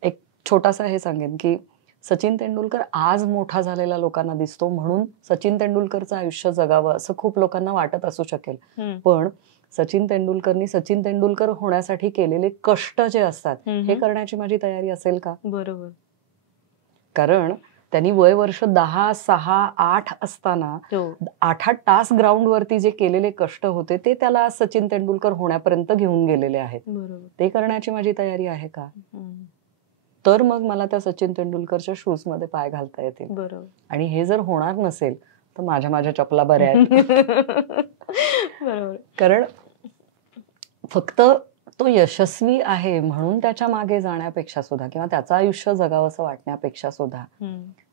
एक छोटासा हे सांगेन की सचिन तेंडुलकर आज मोठा झालेला लोकांना दिसतो म्हणून सचिन तेंडुलकरचं आयुष्य जगावं असं खूप लोकांना वाटत असू शकेल, पण सचिन तेंडुलकरनी सचिन तेंडुलकर होण्यासाठी केलेले कष्ट जे असतात हे करण्याची माझी तयारी असेल का? बरोबर. कारण त्यांनी वय वर्ष 10, 6, 8 असताना 8 तास ग्राउंड वरती जे केलेले कष्ट होते ते त्याला सचिन तेंडुलकर होण्यापर्यंत घेऊन गेलेले आहेत. ते करण्याची माझी तयारी आहे का? तर मग मला त्या सचिन तेंडुलकरच्या शूज मध्ये पाय घालता येतील. बरोबर. आणि हे जर होणार नसेल तर माझ्या चपला बऱ्या आहेत. बरोबर. कारण फक्त तो यशस्वी आहे म्हणून त्याच्या मागे जाण्यापेक्षा सुद्धा किंवा त्याचं आयुष्य जगावं असं वाटण्यापेक्षा सुद्धा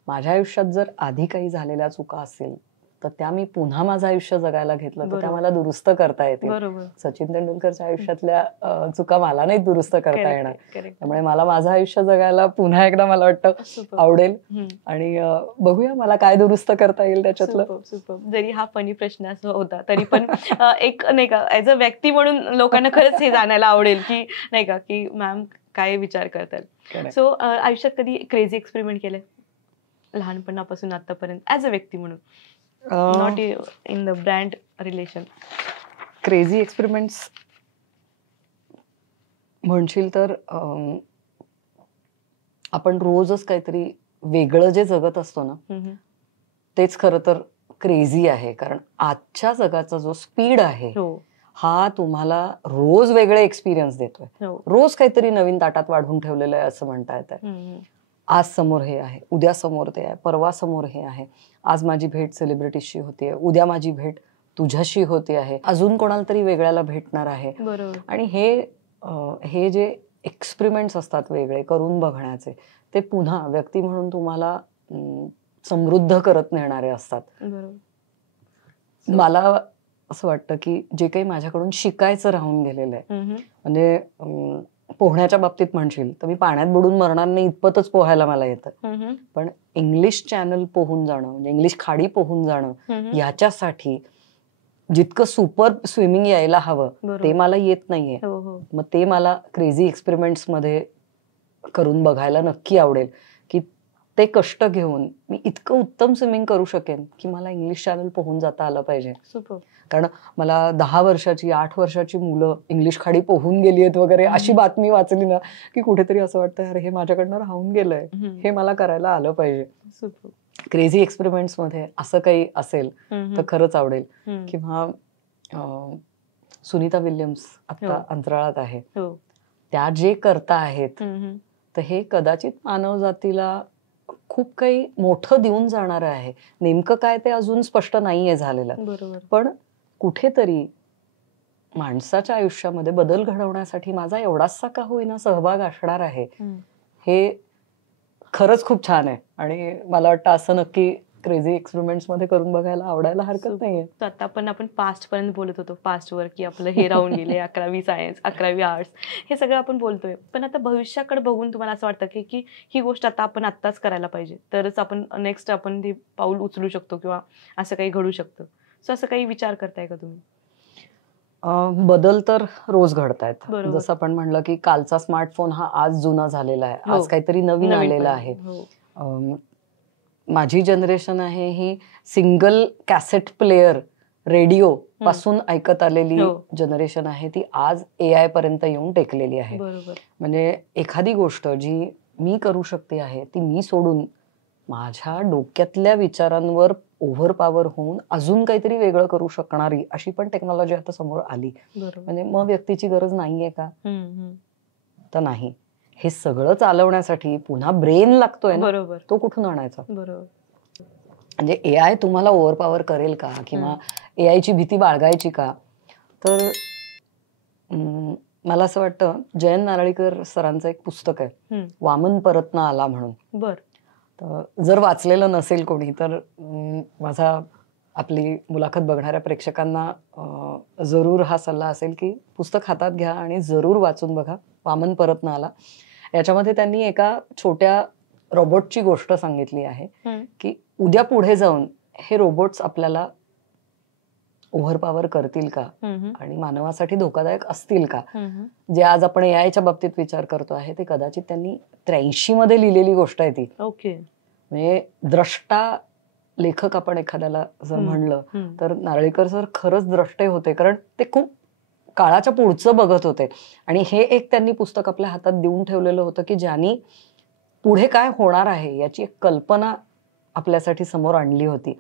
माझ्या आयुष्यात जर आधी काही झालेल्या चुका असतील तर त्या मी पुन्हा माझं आयुष्य जगायला घेतलं तर त्या मला दुरुस्त करता येतील. सचिन तेंडुलकरच्या आयुष्यातल्या चुका मला नाही दुरुस्त करता येणार. त्यामुळे मला माझं आयुष्य जगायला पुन्हा एकदा मला वाटतं आवडेल, आणि बघूया मला काय दुरुस्त करता येईल त्याच्यातलं. जरी हा फनी प्रश्न असं होता तरी पण एक नाही का ऍज अ व्यक्ती म्हणून लोकांना खरंच हे जाणायला आवडेल की नाही का की मॅम काय विचार करतात. सो आयुष्यात कधी क्रेझी एक्सपेरिमेंट केलंय लहानपणापासून आतापर्यंत ऍज अ व्यक्ती म्हणून, not in the brand relation? Crazy experiments म्हणशील तर आपण रोजच काहीतरी वेगळं जे जगत असतो ना तेच खरं तर क्रेझी आहे. कारण आजच्या जगाचा जो स्पीड आहे हा तुम्हाला रोज वेगळे एक्सपिरियन्स देतोय. रोज काहीतरी नवीन ताटात वाढून ठेवलेलं आहे असं म्हणता येतं. आज समोर हे आहे, उद्या समोर ते आहे, परवा समोर हे आहे. आज माझी भेट सेलिब्रिटीशी होतीये, उद्या माझी भेट तुझ्याशी होते आहे, अजून कोणाला तरी वेगळ्याला भेटणार आहे. आणि हे जे एक्सपेरिमेंट्स असतात वेगळे करून बघण्याचे ते पुन्हा व्यक्ती म्हणून तुम्हाला समृद्ध करत नेणारे असतात. मला असं वाटतं की जे काही माझ्याकडून शिकायचं राहून गेलेलं आहे, म्हणजे पोहण्याच्या बाबतीत म्हणशील तर मी पाण्यात बुडून मरणार नाही इतपतच पोहायला मला येतं, पण इंग्लिश चॅनल पोहून जाणं म्हणजे इंग्लिश खाडी पोहून जाणं याच्यासाठी जितकं सुपर स्विमिंग यायला हवं ते मला येत नाहीये. मग ते मला क्रेझी एक्सपेरिमेंट्स मध्ये करून बघायला नक्की आवडेल की ते कष्ट घेऊन मी इतकं उत्तम स्विमिंग करू शकेन की मला इंग्लिश चॅनल पोहून जाता आलं पाहिजे. कारण मला 10 वर्षाची 8 वर्षाची मुलं इंग्लिश खाडी पोहून गेली आहेत वगैरे अशी बातमी वाचली ना की कुठेतरी असं वाटतं अरे हे माझ्याकडनं राहून गेलंय, हे मला करायला आलं पाहिजे. क्रेझी एक्सपेरिमेंट्स मध्ये असं काही असेल तर खरंच आवडेल. किंवा सुनीता विल्यम्स आता अंतराळात आहे, त्या जे करता आहेत तर हे कदाचित मानव जातीला खूप काही मोठं देऊन जाणार आहे. नेमकं काय ते अजून स्पष्ट नाहीये झालेलं, पण कुठेतरी माणसाच्या आयुष्यामध्ये बदल घडवण्यासाठी माझा एवढासा का होईना सहभाग असणार आहे. हे खरंच खूप छान आहे आणि मला वाटतं असं नक्की क्रेझी एक्सपेरिमेंट्स मध्ये करून बघायला आवडायला हरकत नाहीये. तर आता आपण पास्ट पर्यंत बोलत होतो, पास्टवर की आपलं हे राहून गेले 11वी सायन्स 11वी आर्ट्स, हे सगळं आपण बोलतोय. पण आता भविष्याकडे बघून तुम्हाला असं वाटतं की ही गोष्ट आता आपण आत्ताच करायला पाहिजे, तरच आपण नेक्स्ट आपण ते पाऊल उचलू शकतो किंवा असं काही घडू शकतं. सो असं काही विचार करताय का तुम्ही? बदल तर रोज घडतायत. बरोबर. जसं आपण म्हणलं की कालचा स्मार्टफोन हा आज जुना झालेला आहे, हो. आज काहीतरी नवीन आलेलं आहे. हो. माझी जनरेशन आहे ही सिंगल कॅसेट प्लेअर रेडिओ पासून ऐकत आलेली हो. जनरेशन आहे, ती आज AI पर्यंत येऊन टेकलेली आहे. बरोबर. म्हणजे एखादी गोष्ट जी मी करू शकते आहे ती मी सोडून माझ्या डोक्यातल्या विचारांवर ओव्हर पॉवर होऊन अजून काहीतरी वेगळं करू शकणारी अशी पण टेक्नॉलॉजी आता समोर आली. बरोबर. म्हणजे मग व्यक्तीची गरज नाहीये का? हम्म. तर नाही. हे सगळं चालवण्यासाठी पुन्हा ब्रेन लागतोय ना, बरोबर. तो कुठून आणायचा? बरोबर. म्हणजे AI तुम्हाला ओव्हर पॉवर करेल का, किंवा AI ची भीती बाळगायची का? तर मला असं वाटतं जयंत नारळीकर सरांचं एक पुस्तक आहे, वामन परत ना आला म्हणून. बर. तर जर वाचलेलं नसेल कोणी तर माझा आपली मुलाखत बघणाऱ्या प्रेक्षकांना जरूर हा सल्ला असेल की पुस्तक हातात घ्या आणि जरूर वाचून बघा, वामन परत ना आला. याच्यामध्ये त्यांनी एका छोट्या रोबोटची गोष्ट सांगितली आहे की उद्या पुढे जाऊन हे रोबोट्स आपल्याला ओव्हर पॉवर करतील का आणि मानवासाठी धोकादायक असतील का. जे आज आपण AIच्या बाबतीत विचार करतो आहे ते कदाचित त्यांनी 83 मध्ये लिहिलेली गोष्ट आहे ती. ओके. म्हणजे द्रष्टा लेखक आपण एखाद्याला जर म्हणलं तर नारळीकर सर खरंच द्रष्टे होते, कारण ते खूप काळाच्या पुढचं बघत होते. आणि हे एक त्यांनी पुस्तक आपल्या हातात देऊन ठेवलेलं होतं की ज्यांनी पुढे काय होणार आहे याची एक कल्पना आपल्यासाठी समोर आणली होती.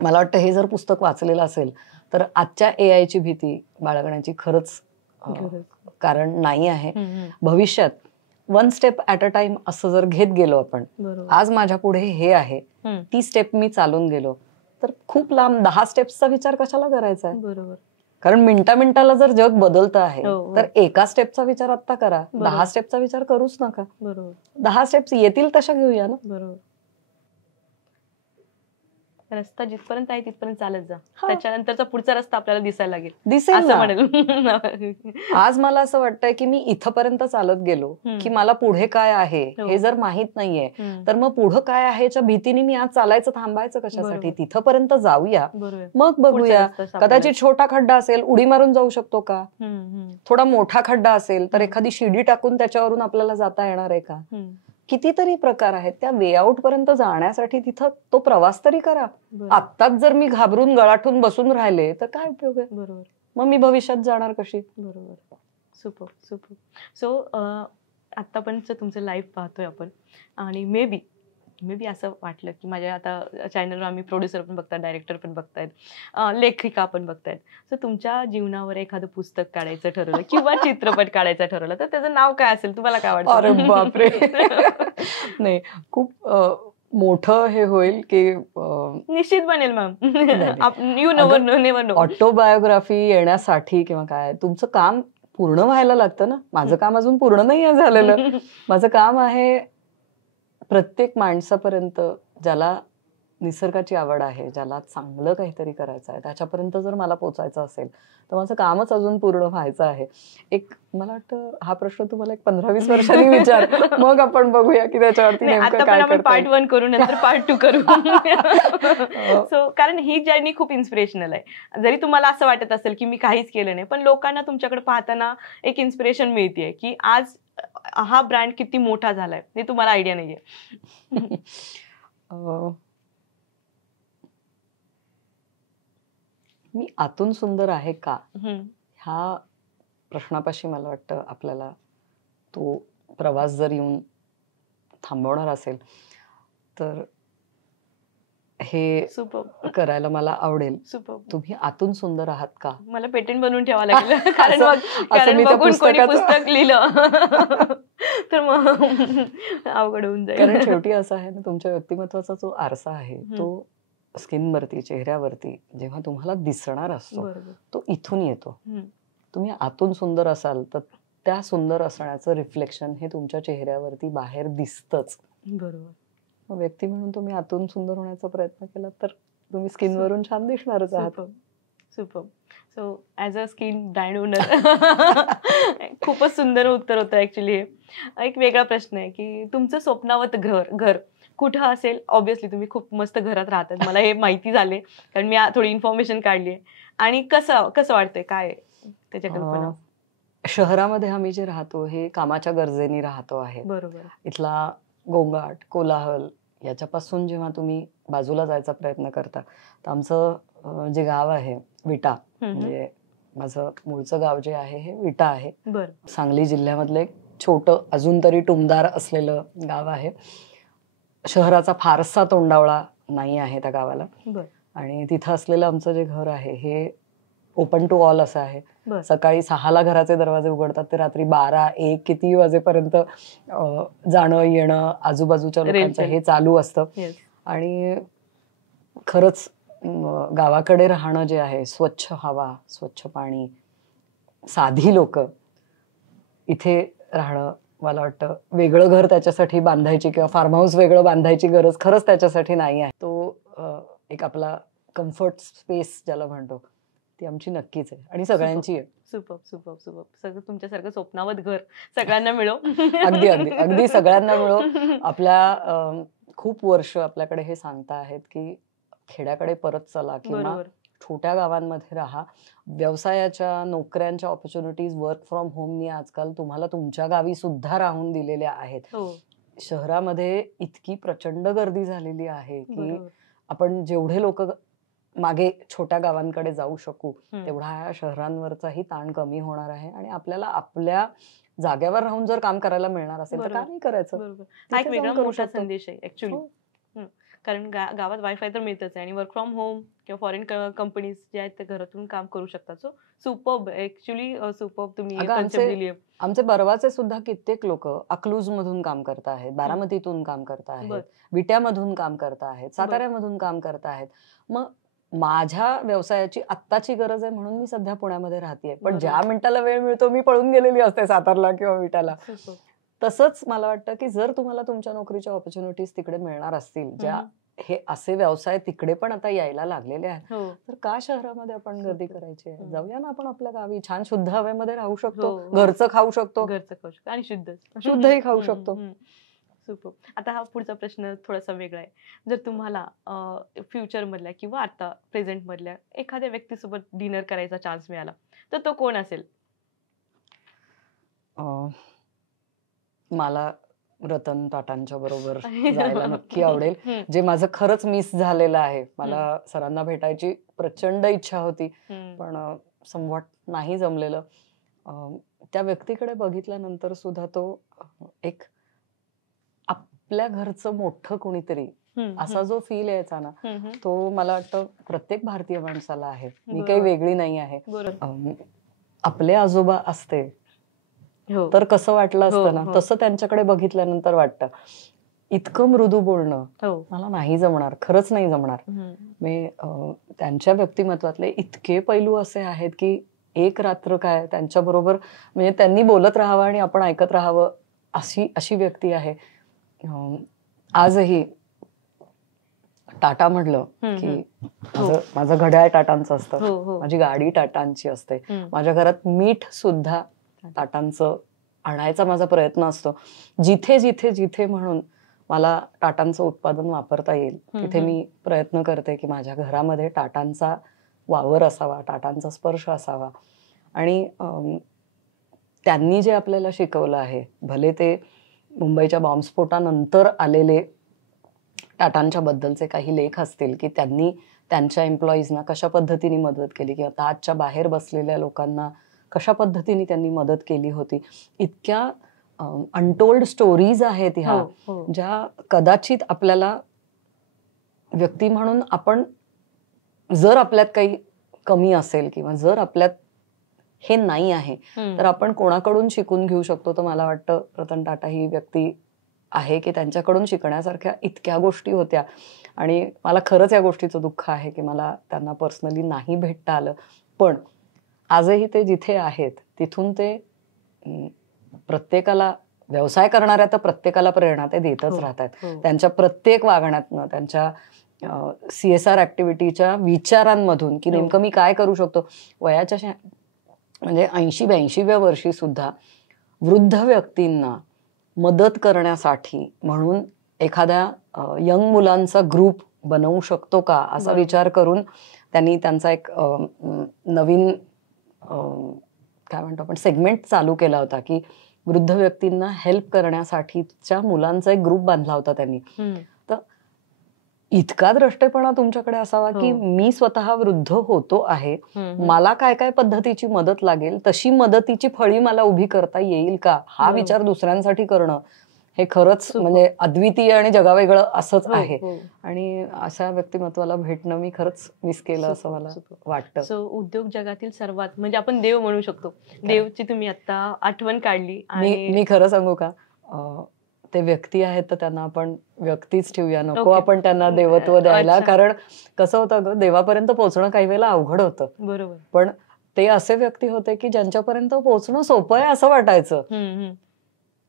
मला वाटतं हे जर पुस्तक वाचलेलं असेल तर आजच्या AIची भीती बाळगण्याची खरंच कारण नाही आहे. भविष्यात 1 स्टेप ॲट अ टाइम असं जर घेत गेलो आपण, आज माझ्या पुढे हे आहे, ती स्टेप मी चालून गेलो तर खूप लांब 10 स्टेप्सचा विचार कशाला करायचा आहे. बरोबर. कारण मिनिटाला जर जग बदलतं आहे तर एका स्टेपचा विचार आता करा, 10 स्टेपचा विचार करूच नका. बरोबर. 10 स्टेप्स येतील तशा घेऊया ना. बरोबर. रस्ता जिथपर्यंत आहे तिथपर्यंत चालत जा, त्याच्यानंतरचा पुढचा रस्ता आपल्याला दिसायला दिसेल असं म्हणेल. आज मला असं वाटतंय की मी इथपर्यंत चालत गेलो की मला पुढे काय आहे हे जर माहित नाहीये तर मग पुढे काय आहे याच्या भीतीने मी आज चालायचं थांबायचं कशासाठी. तिथपर्यंत जाऊया, मग बघूया. कदाचित छोटा खड्डा असेल, उडी मारून जाऊ शकतो का. थोडा मोठा खड्डा असेल तर एखादी शिडी टाकून त्याच्यावरून आपल्याला जाता येणार आहे का. कितीतरी प्रकार आहेत. त्या वे आउट पर्यंत जाण्यासाठी तिथं तो प्रवास तरी करा. आत्ताच जर मी घाबरून गळाठून बसून राहिले तर काय उपयोग आहे. बरोबर. मग मी भविष्यात जाणार कशी. बरोबर. Super super. सो आतापर्यंत तुमचं लाईफ पाहतोय आपण आणि मे बी असं वाटलं की माझ्या आता चॅनलवर आम्ही प्रोड्युसर पण बघतात, डायरेक्टर पण बघतायत, लेखिका पण बघतायत. सो तुमच्या जीवनावर एखादं पुस्तक काढायचं ठरवलं किंवा चित्रपट काढायचा ठरवलं तर त्याचं नाव काय असेल, तुम्हाला काय वाटतं? अरे बापरे. नाही, खूप मोठं हे होईल की निश्चित बनेल ma'am. You never know. Autobiography येण्यासाठी किंवा काय तुमचं काम पूर्ण व्हायला लागतं ना. माझं काम अजून पूर्ण नाही झालेलं. माझं काम आहे प्रत्येक माणसापर्यंत ज्याला निसर्गाची आवड आहे, ज्याला चांगलं काहीतरी करायचं आहे, त्याच्यापर्यंत जर मला पोचायचं असेल तर माझं कामच अजून पूर्ण व्हायचं आहे. एक मला वाटतं हा प्रश्न तुम्हाला एक 15-20 वर्षांनी विचार, मग आपण बघूया की त्याच्यावरती नेमकं काय करता. पार्ट 1 करू नंतर पार्ट 2 करू. सो कारण ही जर्नी खूप इन्स्पिरेशनल आहे. जरी तुम्हाला असं वाटत असेल की मी काहीच केलं नाही, पण लोकांना तुमच्याकडे पाहताना एक इन्स्पिरेशन मिळते की आज हा ब्रँड किती मोठा झालाय हे तुम्हाला आयडिया नाहीये. मी आतून सुंदर आहे का ह्या प्रश्नापाशी मला वाटतं आपल्याला तो प्रवास जर येऊन थांबवणार असेल तर हे करायला मला आवडेल. तुम्ही आतून सुंदर आहात का. मला पेटेंट बनवून ठेवावं लागेल कारण बघून कोणी पुस्तक लिहिलं तर मग अवघड होऊन जाईल. कारण शेवटी असं आहे ना, तुमच्या व्यक्तिमत्वाचा जो आरसा आहे तो स्किनवरती, चेहऱ्यावरती जेव्हा तुम्हाला दिसणार असतो तो इथून येतो. तुम्ही आतून सुंदर असाल तर त्या सुंदर असण्याचं रिफ्लेक्शन हे तुमच्या चेहऱ्यावरती बाहेर दिसतच. बरोबर. व्यक्ती म्हणून तुम्ही आतून सुंदर होण्याचा प्रयत्न केला तर तुम्ही स्किनवरून छान दिसणारच आहात. Super. So as a skin brand owner खूपच सुंदर उत्तर होतं ऍक्च्युली हे. एक वेगळा प्रश्न आहे की तुमचं स्वप्नावत घर कुठं असेल? ऑब्व्हियसली तुम्ही खूप मस्त घरात राहतात, मला हे माहिती झाले कारण मी थोडी इन्फॉर्मेशन काढली आहे. आणि कसं वाटतंय, काय त्याच्या कल्पना? शहरामध्ये आम्ही जे राहतो हे कामाच्या गरजेने राहतो आहे. बरोबर. इथला गोंगाट, कोलाहल याच्यापासून जेव्हा तुम्ही बाजूला जायचा प्रयत्न करता तर आमचं जे गाव आहे विटा, म्हणजे माझं मूळचं गाव जे आहे हे विटा आहे. सांगली जिल्ह्यामधलं एक छोटं अजून तरी टुमदार असलेलं गाव आहे. शहराचा फारसा तोंडावळा नाही आहे त्या गावाला. आणि तिथं असलेलं आमचं जे घर आहे हे ओपन टू ऑल असं आहे. सकाळी 6ला घराचे दरवाजे उघडतात ते रात्री 12-1 किती वाजेपर्यंत जाणं येणं आजूबाजूच्या लोकांचं हे चालू असतं. आणि खरंच गावाकडे राहणं जे आहे, स्वच्छ हवा, स्वच्छ पाणी, साधी लोक, इथे राहणं मला वाटतं वेगळं घर त्याच्यासाठी बांधायची किंवा फार्म हाऊस वेगळं बांधायची गरज खरंच त्याच्यासाठी नाही आहे. तो एक आपला कम्फर्ट स्पेस ज्याला म्हणतो ती आमची नक्कीच आहे आणि सगळ्यांची आहे. Super super super. सगळं तुमच्यासारखं स्वप्नावत घर सगळ्यांना मिळो. अगदी अगदी अगदी सगळ्यांना मिळो. आपल्या खूप वर्ष आपल्याकडे हे सांगता आहेत की खेड्याकडे परत चला किंवा छोट्या गावांमध्ये राहा. व्यवसायाच्या, नोकऱ्यांच्या ऑपॉर्च्युनिटीज वर्क फ्रॉम होमनी आजकाल तुम्हाला तुमच्या गावी सुद्धा राहून दिलेल्या आहेत. शहरामध्ये इतकी प्रचंड गर्दी झालेली आहे की आपण जेवढे लोक मागे छोट्या गावांकडे जाऊ शकू तेवढा या शहरांवरचाही ताण कमी होणार आहे. आणि आपल्याला आपल्या जागेवर राहून जर काम करायला मिळणार असेल तर का नाही करायचं. हा एक वेगळा मोठा संदेश आहे ऍक्च्युली. कारण गावात वायफाय तर मिळतच आहे आणि वर्क फ्रॉम होम किंवा फॉरेन कंपनीज जे आहेत ते घरातून काम करू शकतात. सो सुपर्ब, ऍक्च्युली सुपर्ब तुम्ही कन्सेप्ट दिली आहे. आमचे बरवाचे सुद्धा कित्येक लोक अकलूज मधून काम करत आहेत, बारामतीतून काम करत आहेत, विट्यामधून काम करत आहेत, साताऱ्यामधून काम करत आहेत. मग माझ्या व्यवसायाची आत्ताची गरज आहे म्हणून मी सध्या पुण्यामध्ये राहतेय, पण ज्या मिनिटाला वेळ मिळतो मी पळून गेलेली असते सातारला किंवा विटाला. तसंच मला वाटतं की जर तुम्हाला तुमच्या नोकरीच्या ऑपॉर्च्युनिटीज तिकडे मिळणार असतील, ज्या हे असे व्यवसाय तिकडे पण आता यायला लागलेले आहेत, तर का शहरामध्ये आपण गर्दी करायची आहे? जाऊया ना आपण आपल्या गावी, छान शुद्ध हवेमध्ये राहू शकतो, घरचं खाऊ शकतो आणि शुद्धही खाऊ शकतो. सुपर. आता हा पुढचा प्रश्न थोडासा वेगळा आहे. जर तुम्हाला फ्युचर मधल्या किंवा आता प्रेझेंट मधल्या एखाद्या व्यक्तीसोबत डिनर करायचा चान्स मिळाला तर तो कोण असेल? मला रतन टाटांच्या बरोबर जायला नक्की आवडेल. जे माझं खरंच मिस झालेलं आहे. मला सरांना भेटायची प्रचंड इच्छा होती पण समवॉट नाही जमलेलं. त्या व्यक्तीकडे बघितल्यानंतर सुद्धा तो एक आपल्या घरचं मोठं कोणीतरी असा जो फील यायचा ना, तो मला वाटतं प्रत्येक भारतीय माणसाला आहे. मी काही वेगळी नाही आहे. आपले आजोबा असते तर कसं वाटलं असतं ना, तसं त्यांच्याकडे बघितल्यानंतर वाटतं. इतकं मृदू बोलणं मला नाही जमणार, खरंच नाही जमणार. मी त्यांच्या व्यक्तिमत्वातले इतके पैलू असे आहेत की एक रात्र काय त्यांच्या बरोबर म्हणजे त्यांनी बोलत राहावं आणि आपण ऐकत राहावं अशी व्यक्ती आहे. आजही टाटा म्हटलं की माझं घड्याळ टाटांचं असतं, माझी गाडी टाटांची असते, माझ्या घरात मीठ सुद्धा टाटांचं आणायचा माझा प्रयत्न असतो. जिथे जिथे जिथे म्हणून मला टाटांचं उत्पादन वापरता येईल तिथे मी प्रयत्न करते की माझ्या घरामध्ये टाटांचा वावर असावा, टाटांचा स्पर्श असावा. आणि त्यांनी जे आपल्याला शिकवलं आहे, भले ते मुंबईच्या बॉम्बस्फोटानंतर आलेले टाटांच्या बद्दलचे काही लेख असतील की त्यांनी त्यांच्या एम्प्लॉईजना कशा पद्धतीने मदत केली किंवा ताजच्या बाहेर बसलेल्या लोकांना कशा पद्धतीने त्यांनी मदत केली होती, इतक्या अनटोल्ड स्टोरीज आहेत ह्या, ज्या कदाचित आपल्याला व्यक्ती म्हणून आपण जर आपल्यात काही कमी असेल किंवा जर आपल्यात हे नाही आहे तर आपण कोणाकडून शिकून घेऊ शकतो. तर मला वाटतं रतन टाटा ही व्यक्ती आहे की त्यांच्याकडून शिकण्यासारख्या इतक्या गोष्टी होत्या. आणि मला खरंच या गोष्टीचं दुःख आहे की मला त्यांना पर्सनली नाही भेटता आलं. पण आजही ते जिथे आहेत तिथून ते प्रत्येकाला व्यवसाय करणाऱ्या तर प्रत्येकाला प्रेरणा ते देतच राहतात. त्यांच्या प्रत्येक वागण्यातनं, त्यांच्या CSR ऍक्टिव्हिटीच्या विचारांमधून की नेमकं मी काय करू शकतो. वयाच्या म्हणजे 80-82व्या वर्षी सुद्धा वृद्ध व्यक्तींना मदत करण्यासाठी म्हणून एखाद्या यंग मुलांचा ग्रुप बनवू शकतो का असा विचार करून त्यांनी त्यांचा एक नवीन काय म्हणतो आपण सेगमेंट चालू केला होता की वृद्ध व्यक्तींना हेल्प करण्यासाठीच्या मुलांचा एक ग्रुप बांधला होता त्यांनी. तर इतका द्रष्टेपणा तुमच्याकडे असावा की मी स्वतः वृद्ध होतो आहे, मला काय काय पद्धतीची मदत लागेल, तशी मदतीची फळी मला उभी करता येईल का, हा विचार दुसऱ्यांसाठी करणं हे खरंच म्हणजे अद्वितीय आणि जगावेगळं असंच आहे. आणि अशा व्यक्तिमत्वाला भेटणं मी खरंच मिस केलं असं मला वाटतं. सो उद्योग जगातील सर्वात म्हणजे आपण देव म्हणू शकतो, देवची तुम्ही आता आठवण काढली. आणि मी खरं सांगू का, ते व्यक्ती आहेत तर त्यांना आपण व्यक्तीच ठेवूया, नको आपण त्यांना देवत्व द्यायला. कारण कसं होतं ग, देवापर्यंत पोहोचणं काही वेळेला अवघड होतं. बरोबर. पण ते असे व्यक्ती होते की ज्यांच्यापर्यंत पोहोचणं सोपं आहे असं वाटायचं.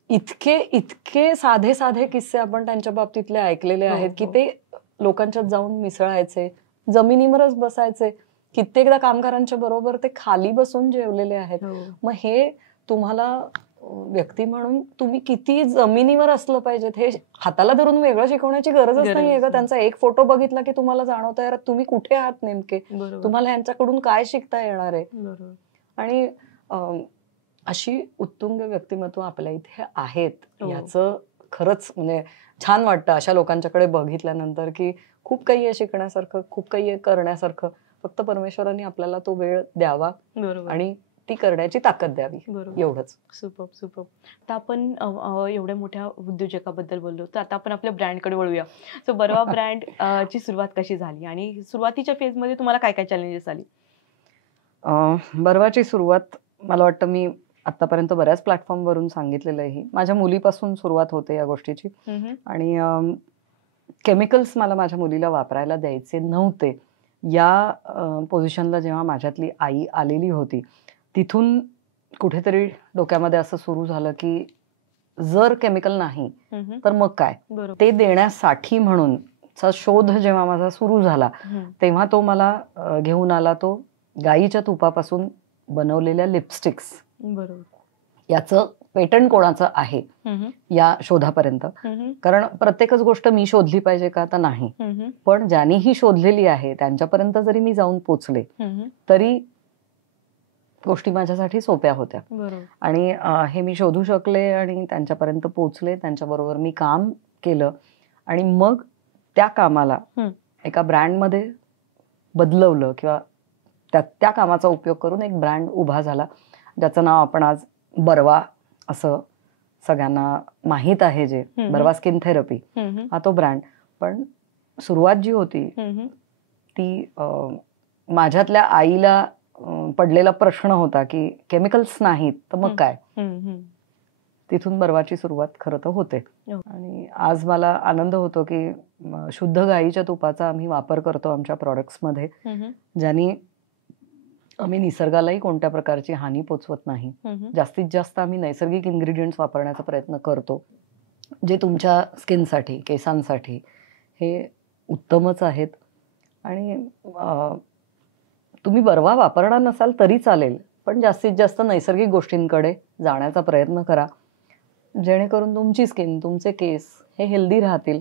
इतके साधे साधे किस्से आपण त्यांच्या बाबतीतले ऐकलेले आहेत की ते लोकांच्यात जाऊन मिसळायचे, जमिनीवरच बसायचे, कित्येकदा कामगारांच्या बरोबर ते खाली बसून जेवलेले आहेत. मग हे तुम्हाला व्यक्ती म्हणून तुम्ही किती जमिनीवर असलं पाहिजेत हे हाताला धरून वेगळं शिकवण्याची गरजच नाहीये का. त्यांचा एक फोटो बघितला की तुम्हाला जाणवतं यार तुम्ही कुठे आहात नेमके, तुम्हाला यांच्याकडून काय शिकता येणार आहे. आणि अशी उत्तुंग व्यक्तिमत्व आपल्या इथे आहेत याचं खरंच म्हणजे छान वाटतं अशा लोकांच्याकडे बघितल्यानंतर की खूप काही आहे शिकण्यासारखं, खूप काही आहे करण्यासारखं. फक्त परमेश्वरांनी आपल्याला तो वेळ द्यावा आणि ती करण्याची ताकद द्यावी, एवढंच. Super super. आता आपण एवढ्या मोठ्या उद्योजकाबद्दल बोललो, तर आता आपण आपल्या ब्रँडकडे वळूया. सो बर्वा ब्रँड ची सुरुवात कशी झाली आणि सुरुवातीच्या फेजमध्ये तुम्हाला काय काय चॅलेंजेस आली? बर्वाची सुरुवात मला वाटतं मी आतापर्यंत बऱ्याच प्लॅटफॉर्मवरून सांगितलेलं आहे. माझ्या मुलीपासून सुरुवात होते या गोष्टीची. आणि केमिकल्स मला माझ्या मुलीला वापरायला द्यायचे नव्हते. या पोझिशनला जेव्हा माझ्यातली आई आलेली होती तिथून कुठेतरी डोक्यामध्ये असं सुरू झालं की जर केमिकल नाही तर मग काय, ते देण्यासाठी म्हणून शोध जेव्हा माझा सुरू झाला तेव्हा तो मला घेऊन आला तो गाईच्या तुपापासून बनवलेल्या लिपस्टिक्स. याचं पेटंट कोणाचं आहे या शोधापर्यंत. कारण प्रत्येकच गोष्ट मी शोधली पाहिजे का तर नाही, पण ज्यांनीही शोधलेली आहे त्यांच्यापर्यंत जरी मी जाऊन पोचले तरी गोष्टी माझ्यासाठी सोप्या होत्या. आणि हे मी शोधू शकले आणि त्यांच्यापर्यंत पोचले, त्यांच्याबरोबर मी काम केलं आणि मग त्या कामाला एका ब्रँडमध्ये बदलवलं किंवा त्या कामाचा उपयोग करून एक ब्रँड उभा झाला ज्याचं नाव आपण आज बर्वा असं सगळ्यांना माहीत आहे, जे बर्वा स्किन थेरपी हा तो ब्रँड. पण सुरुवात जी होती ती माझ्यातल्या आईला पडलेला प्रश्न होता की केमिकल्स नाहीत तर मग काय. तिथून बर्वाची सुरुवात खरं तर होते. आणि आज मला आनंद होतो की शुद्ध गाईच्या तुपाचा आम्ही वापर करतो आमच्या प्रॉडक्ट्समध्ये, ज्यांनी आम्ही निसर्गालाही कोणत्या प्रकारची हानी पोचवत नाही. जास्तीत जास्त आम्ही नैसर्गिक इन्ग्रेडियंट्स वापरण्याचा प्रयत्न करतो, जे तुमच्या स्किनसाठी, केसांसाठी हे उत्तमच आहेत. आणि तुम्ही बर्वा वापरणार नसाल तरी चालेल, पण जास्तीत जास्त नैसर्गिक गोष्टींकडे जाण्याचा प्रयत्न करा, जेणेकरून तुमची स्किन, तुमचे केस हे हेल्दी राहतील.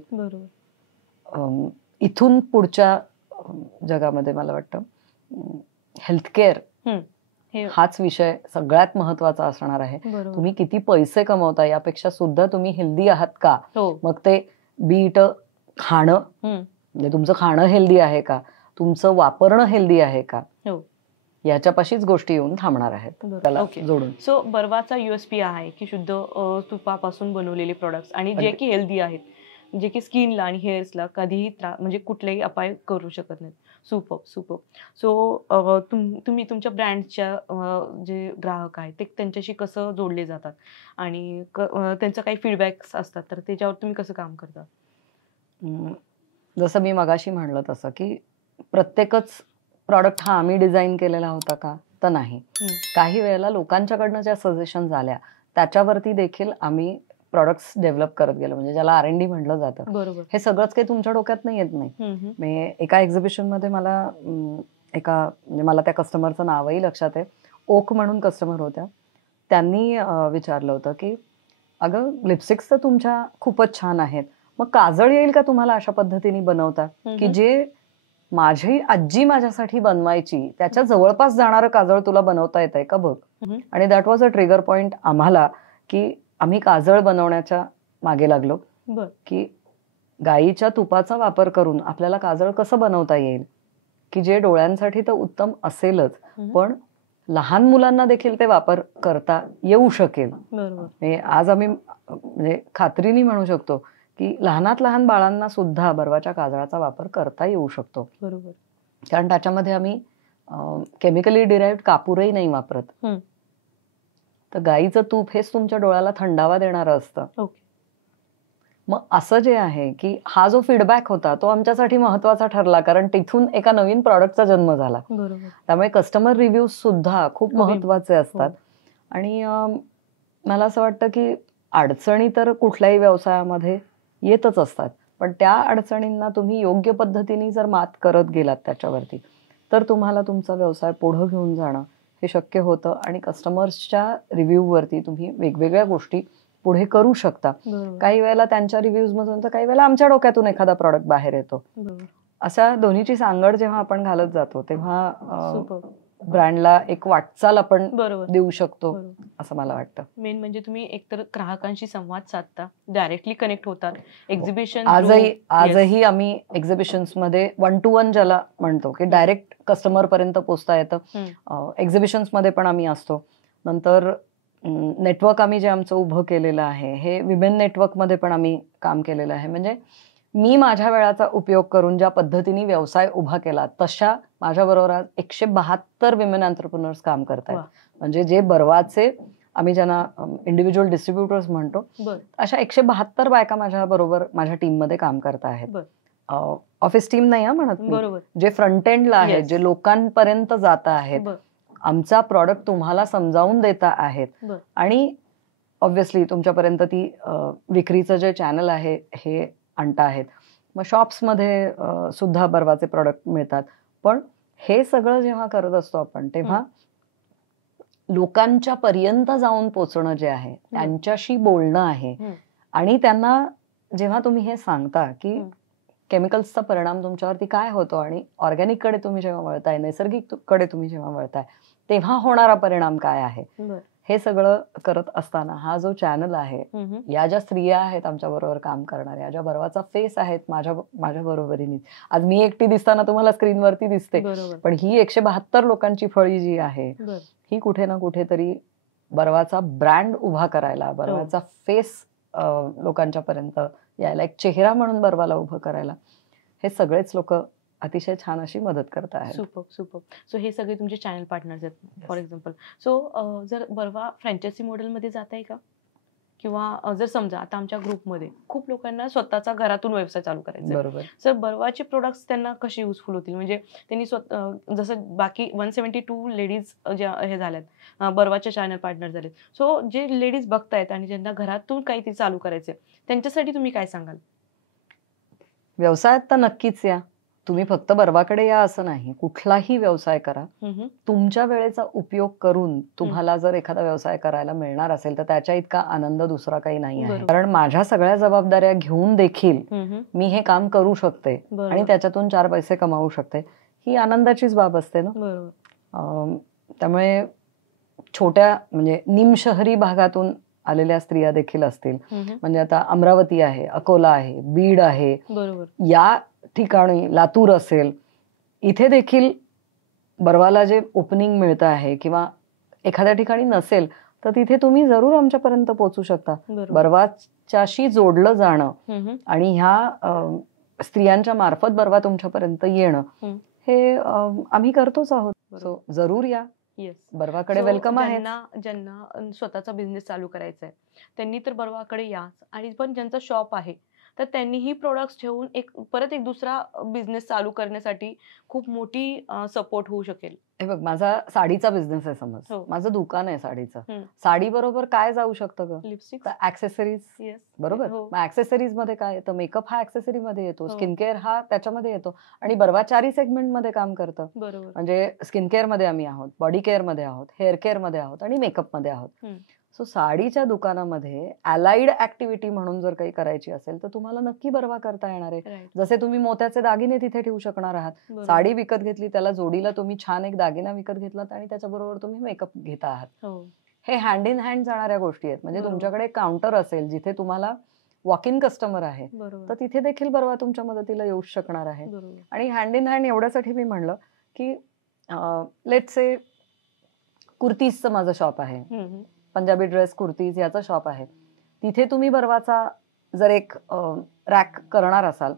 इथून पुढच्या जगामध्ये मला वाटतं हेल्थकेअर हाच विषय सगळ्यात महत्वाचा असणार आहे. तुम्ही किती पैसे कमवता यापेक्षा सुद्धा तुम्ही हेल्दी आहात का, मग ते बीट खाणं म्हणजे तुमचं खाणं हेल्दी आहे का, तुमचं वापरणं हेल्दी आहे का, याच्यापाशीच गोष्टी येऊन थांबणार आहेत त्याला जोडून. सो बर्वाचा USP आहे की शुद्ध तुपापासून बनवलेले प्रोडक्ट्स आणि जे की हेल्दी आहेत, जे की स्किनला आणि हेअर्सला कधीही म्हणजे कुठलेही अपाय करू शकत नाहीत. Super super. सो तुम्ही तुमच्या ब्रँडच्या जे ग्राहक आहेत ते त्यांच्याशी कसं जोडले जातात आणि त्यांचा काही फीडबॅक्स असतात तर त्याच्यावर तुम्ही कसं काम करता? जसं मी मगाशी म्हणलं तसं की प्रत्येकच प्रॉडक्ट हा आम्ही डिझाईन केलेला होता का तर नाही. काही वेळेला लोकांच्याकडनं ज्या सजेशन्स आल्या त्याच्यावरती देखील आम्ही प्रॉडक्ट्स डेव्हलप करत गेलो, म्हणजे ज्याला R&D म्हटलं जातं. बरोबर. हे सगळंच काही तुमच्या डोक्यात नाही येत नाही. मी एका एक्झिबिशन मध्ये मला म्हणजे मला त्या कस्टमरचं नावही लक्षात आहे, ओक म्हणून कस्टमर होत्या. त्यांनी विचारलं होतं की अगं लिपस्टिक्स तर तुमच्या खूपच छान आहेत, मग काजळ येईल का तुम्हाला अशा पद्धतीने बनवता की जे माझी आजी माझ्यासाठी बनवायची त्याच्या जवळपास जाणारं काजळ तुला बनवता येतंय का बघ. आणि that was a trigger point आम्हाला, की आम्ही काजळ बनवण्याच्या मागे लागलो की गाईच्या तुपाचा वापर करून आपल्याला काजळ कसं बनवता येईल की जे डोळ्यांसाठी तर उत्तम असेलच, पण लहान मुलांना देखील ते वापर करता येऊ शकेल. आज आम्ही म्हणजे खात्रीने म्हणू शकतो की लहानात लहान बाळांना सुद्धा बर्वाच्या काजळाचा वापर करता येऊ शकतो. बरोबर. कारण त्याच्यामध्ये आम्ही केमिकली डिराइव्ड कापूरही नाही वापरत. तर गाईचं तूप हेच तुमच्या डोळ्याला थंडावा देणारं असतं. मग असं जे आहे की हा जो फीडबॅक होता तो आमच्यासाठी महत्वाचा ठरला, कारण तिथून एका नवीन प्रॉडक्टचा जन्म झाला. त्यामुळे कस्टमर रिव्ह्यूज सुद्धा खूप महत्वाचे असतात. आणि मला असं वाटतं की अडचणी तर कुठल्याही व्यवसायामध्ये येतच असतात, पण त्या अडचणींना तुम्ही योग्य पद्धतीने जर मात करत गेलात त्याच्यावरती, तर तुम्हाला तुमचा व्यवसाय पुढे घेऊन जाणं हे शक्य होतं. आणि कस्टमर्सच्या रिव्ह्यूवरती तुम्ही वेगवेगळ्या गोष्टी पुढे करू शकता. काही वेळेला त्यांच्या रिव्ह्यूज मधून तर काही वेळेला आमच्या डोक्यातून एखादा प्रॉडक्ट बाहेर येतो. अशा दोन्हीची सांगड जेव्हा आपण घालत जातो तेव्हा ब्रँडला एक वाटचाल आपण देऊ शकतो असं मला वाटतं. मेन म्हणजे तुम्ही एकतर ग्राहकांशी संवाद साधता, डायरेक्टली कनेक्ट होतात. एक्झिबिशन आजही आम्ही एक्झिबिशन्स मध्ये 1 to 1 ज्याला म्हणतो की डायरेक्ट कस्टमर पर्यंत पोहोचता येतं. एक्झिबिशन्स मध्ये पण आम्ही असतो. नंतर नेटवर्क आम्ही जे आमचं उभं केलेलं आहे हे विमेन नेटवर्क मध्ये पण आम्ही काम केलेलं आहे. म्हणजे मी माझ्या वेळाचा उपयोग करून ज्या पद्धतीने व्यवसाय उभा केला तशा माझ्याबरोबर 172 विमेन एंटरप्रेन्योर्स काम करतात. म्हणजे जे बर्वाचे आम्ही ज्यांना इंडिव्हिज्युअल डिस्ट्रीब्युटर्स म्हणतो अशा 172 बायका माझ्या बरोबर माझ्या टीम मध्ये काम करत आहेत. ऑफिस टीम नाही म्हणत, जे फ्रंट एंडला आहेत, जे लोकांपर्यंत जात आहेत, आमचा प्रॉडक्ट तुम्हाला समजावून देता आहेत आणि ऑब्व्हियसली तुमच्यापर्यंत ती विक्रीचं जे चॅनल आहे हे आणता आहेत. मग शॉप्समध्ये सुद्धा बर्वाचे प्रॉडक्ट मिळतात. पण हे सगळं जेव्हा करत असतो आपण तेव्हा लोकांच्या पर्यंत जाऊन पोचणं जे आहे, त्यांच्याशी बोलणं आहे. आणि त्यांना जेव्हा तुम्ही हे सांगता की केमिकल्सचा परिणाम तुमच्यावरती काय होतो आणि ऑर्गॅनिक कडे तुम्ही जेव्हा वळताय, नैसर्गिक कडे तुम्ही जेव्हा वळताय, तेव्हा होणारा परिणाम काय आहे, हे सगळं करत असताना हा जो चॅनल आहे, या ज्या स्त्रिया आहेत आमच्या बरोबर काम करणाऱ्या, ज्या बर्वाचा फेस आहेत माझ्या बरोबरीने, आज मी एकटी दिसताना तुम्हाला स्क्रीनवरती दिसते, पण ही 172 लोकांची फळी जी आहे ही कुठे ना कुठेतरी बर्वाचा ब्रँड उभा करायला, बर्वाचा फेस लोकांच्या पर्यंत यायला, एक चेहरा म्हणून बर्वाला उभं करायला हे सगळेच लोक अतिशय छान अशी मदत करत आहेत. सुपर. सो हे सगळे तुमचे चॅनल पार्टनर्स आहेत फॉर एक्झाम्पल. सो जर बर्वा फ्रँचायझी मॉडेलमध्ये जात आहे का, किंवा जर समजा आता आमच्या ग्रुपमध्ये खूप लोकांना स्वतःचा घरातून व्यवसाय चालू करायचा, बरोबर, सर बर्वाचे प्रोडक्ट्स त्यांना कसे युजफुल होतील? म्हणजे त्यांनी जसं बाकी 172 लेडीज ज्या हे झाल्यात बर्वाचे चॅनल पार्टनर झालेत, सो जे लेडीज बघतायत आणि ज्यांना घरातून काहीतरी चालू करायचे त्यांच्यासाठी तुम्ही काय सांगाल? व्यवसायात तर नक्कीच या, तुम्ही फक्त बर्वाकडे या असं नाही, कुठलाही व्यवसाय करा. तुमच्या वेळेचा उपयोग करून तुम्हाला जर एखादा व्यवसाय करायला मिळणार असेल तर त्याच्या इतका आनंद दुसरा काही नाही आहे. कारण माझ्या सगळ्या जबाबदाऱ्या घेऊन देखील मी हे काम करू शकते आणि त्याच्यातून 4 पैसे कमावू शकते, ही आनंदाचीच बाब असते ना. त्यामुळे छोट्या म्हणजे निमशहरी भागातून आलेल्या स्त्रिया देखील असतील, म्हणजे आता अमरावती आहे, अकोला आहे, बीड आहे, या ठिकाणी लातूर असेल, इथे देखील बर्वाला जे ओपनिंग मिळतं आहे किंवा एखाद्या ठिकाणी नसेल तर तिथे तुम्ही जरूर आमच्यापर्यंत पोहोचू शकता. बर्वाच्याशी जोडलं जाणं आणि ह्या स्त्रियांच्या मार्फत बर्वा तुमच्यापर्यंत येणं हे आम्ही करतोच आहोत. सो जरूर या. बर्वाकडे वेलकम आहे. ज्यांना स्वतःचा बिझनेस चालू करायचा आहे त्यांनी तर बर्वाकडे या, आणि पण ज्यांचा शॉप आहे तर त्यांनीही प्रोडक्ट्स ठेवून परत एक दुसरा बिझनेस चालू करण्यासाठी खूप मोठी सपोर्ट होऊ शकेल. हे बघ, माझा साडीचा बिझनेस आहे समज, हो. माझं दुकान आहे साडीचं. हम्म. साडी बरोबर काय जाऊ शकतं ग? लिपस्टिक. ऍक्सेसरीज. येस. बरोबर. हो. मग ऍक्सेसरीज मध्ये काय येतं? मेकअप हा ऍक्सेसरी मध्ये येतो, हो. स्किन केअर हा त्याच्यामध्ये येतो, आणि बर्वा चारी सेगमेंट मध्ये काम करतं. बरोबर. म्हणजे स्किन केअर मध्ये आम्ही आहोत, बॉडी केअर मध्ये आहोत, हेअर केअर मध्ये आहोत, आणि मेकअप मध्ये आहोत. हम्म. सो साडीच्या दुकानामध्ये अलाइड ऍक्टिव्हिटी म्हणून जर काही करायची असेल तर तुम्हाला नक्की बर्वा करता येणार आहे. Right. जसे तुम्ही मोत्याचे दागिने तिथे ठेवू शकणार आहात, बरोबर. साडी विकत घेतली, त्याला जोडीला तुम्ही छान एक दागिना विकत घेतलात, आणि त्याच्याबरोबर तुम्ही मेकअप घेता आहात. हो. हे हँड इन हँड जाणाऱ्या गोष्टी आहेत. म्हणजे बरोबर. तुमच्याकडे काउंटर असेल जिथे तुम्हाला वॉक इन कस्टमर आहे, बरोबर. तर तिथे देखील बर्वा तुमच्या मदतीला येऊ शकणार आहे. बरोबर. आणि हँड इन हँड एवढ्यासाठी मी म्हणलं की लेट्स से कुर्तीजचं माझं शॉप आहे, हम्म. पंजाबी ड्रेस कुर्तीज याचं शॉप आहे. तिथे तुम्ही बर्वाचा जर एक रॅक करणार असाल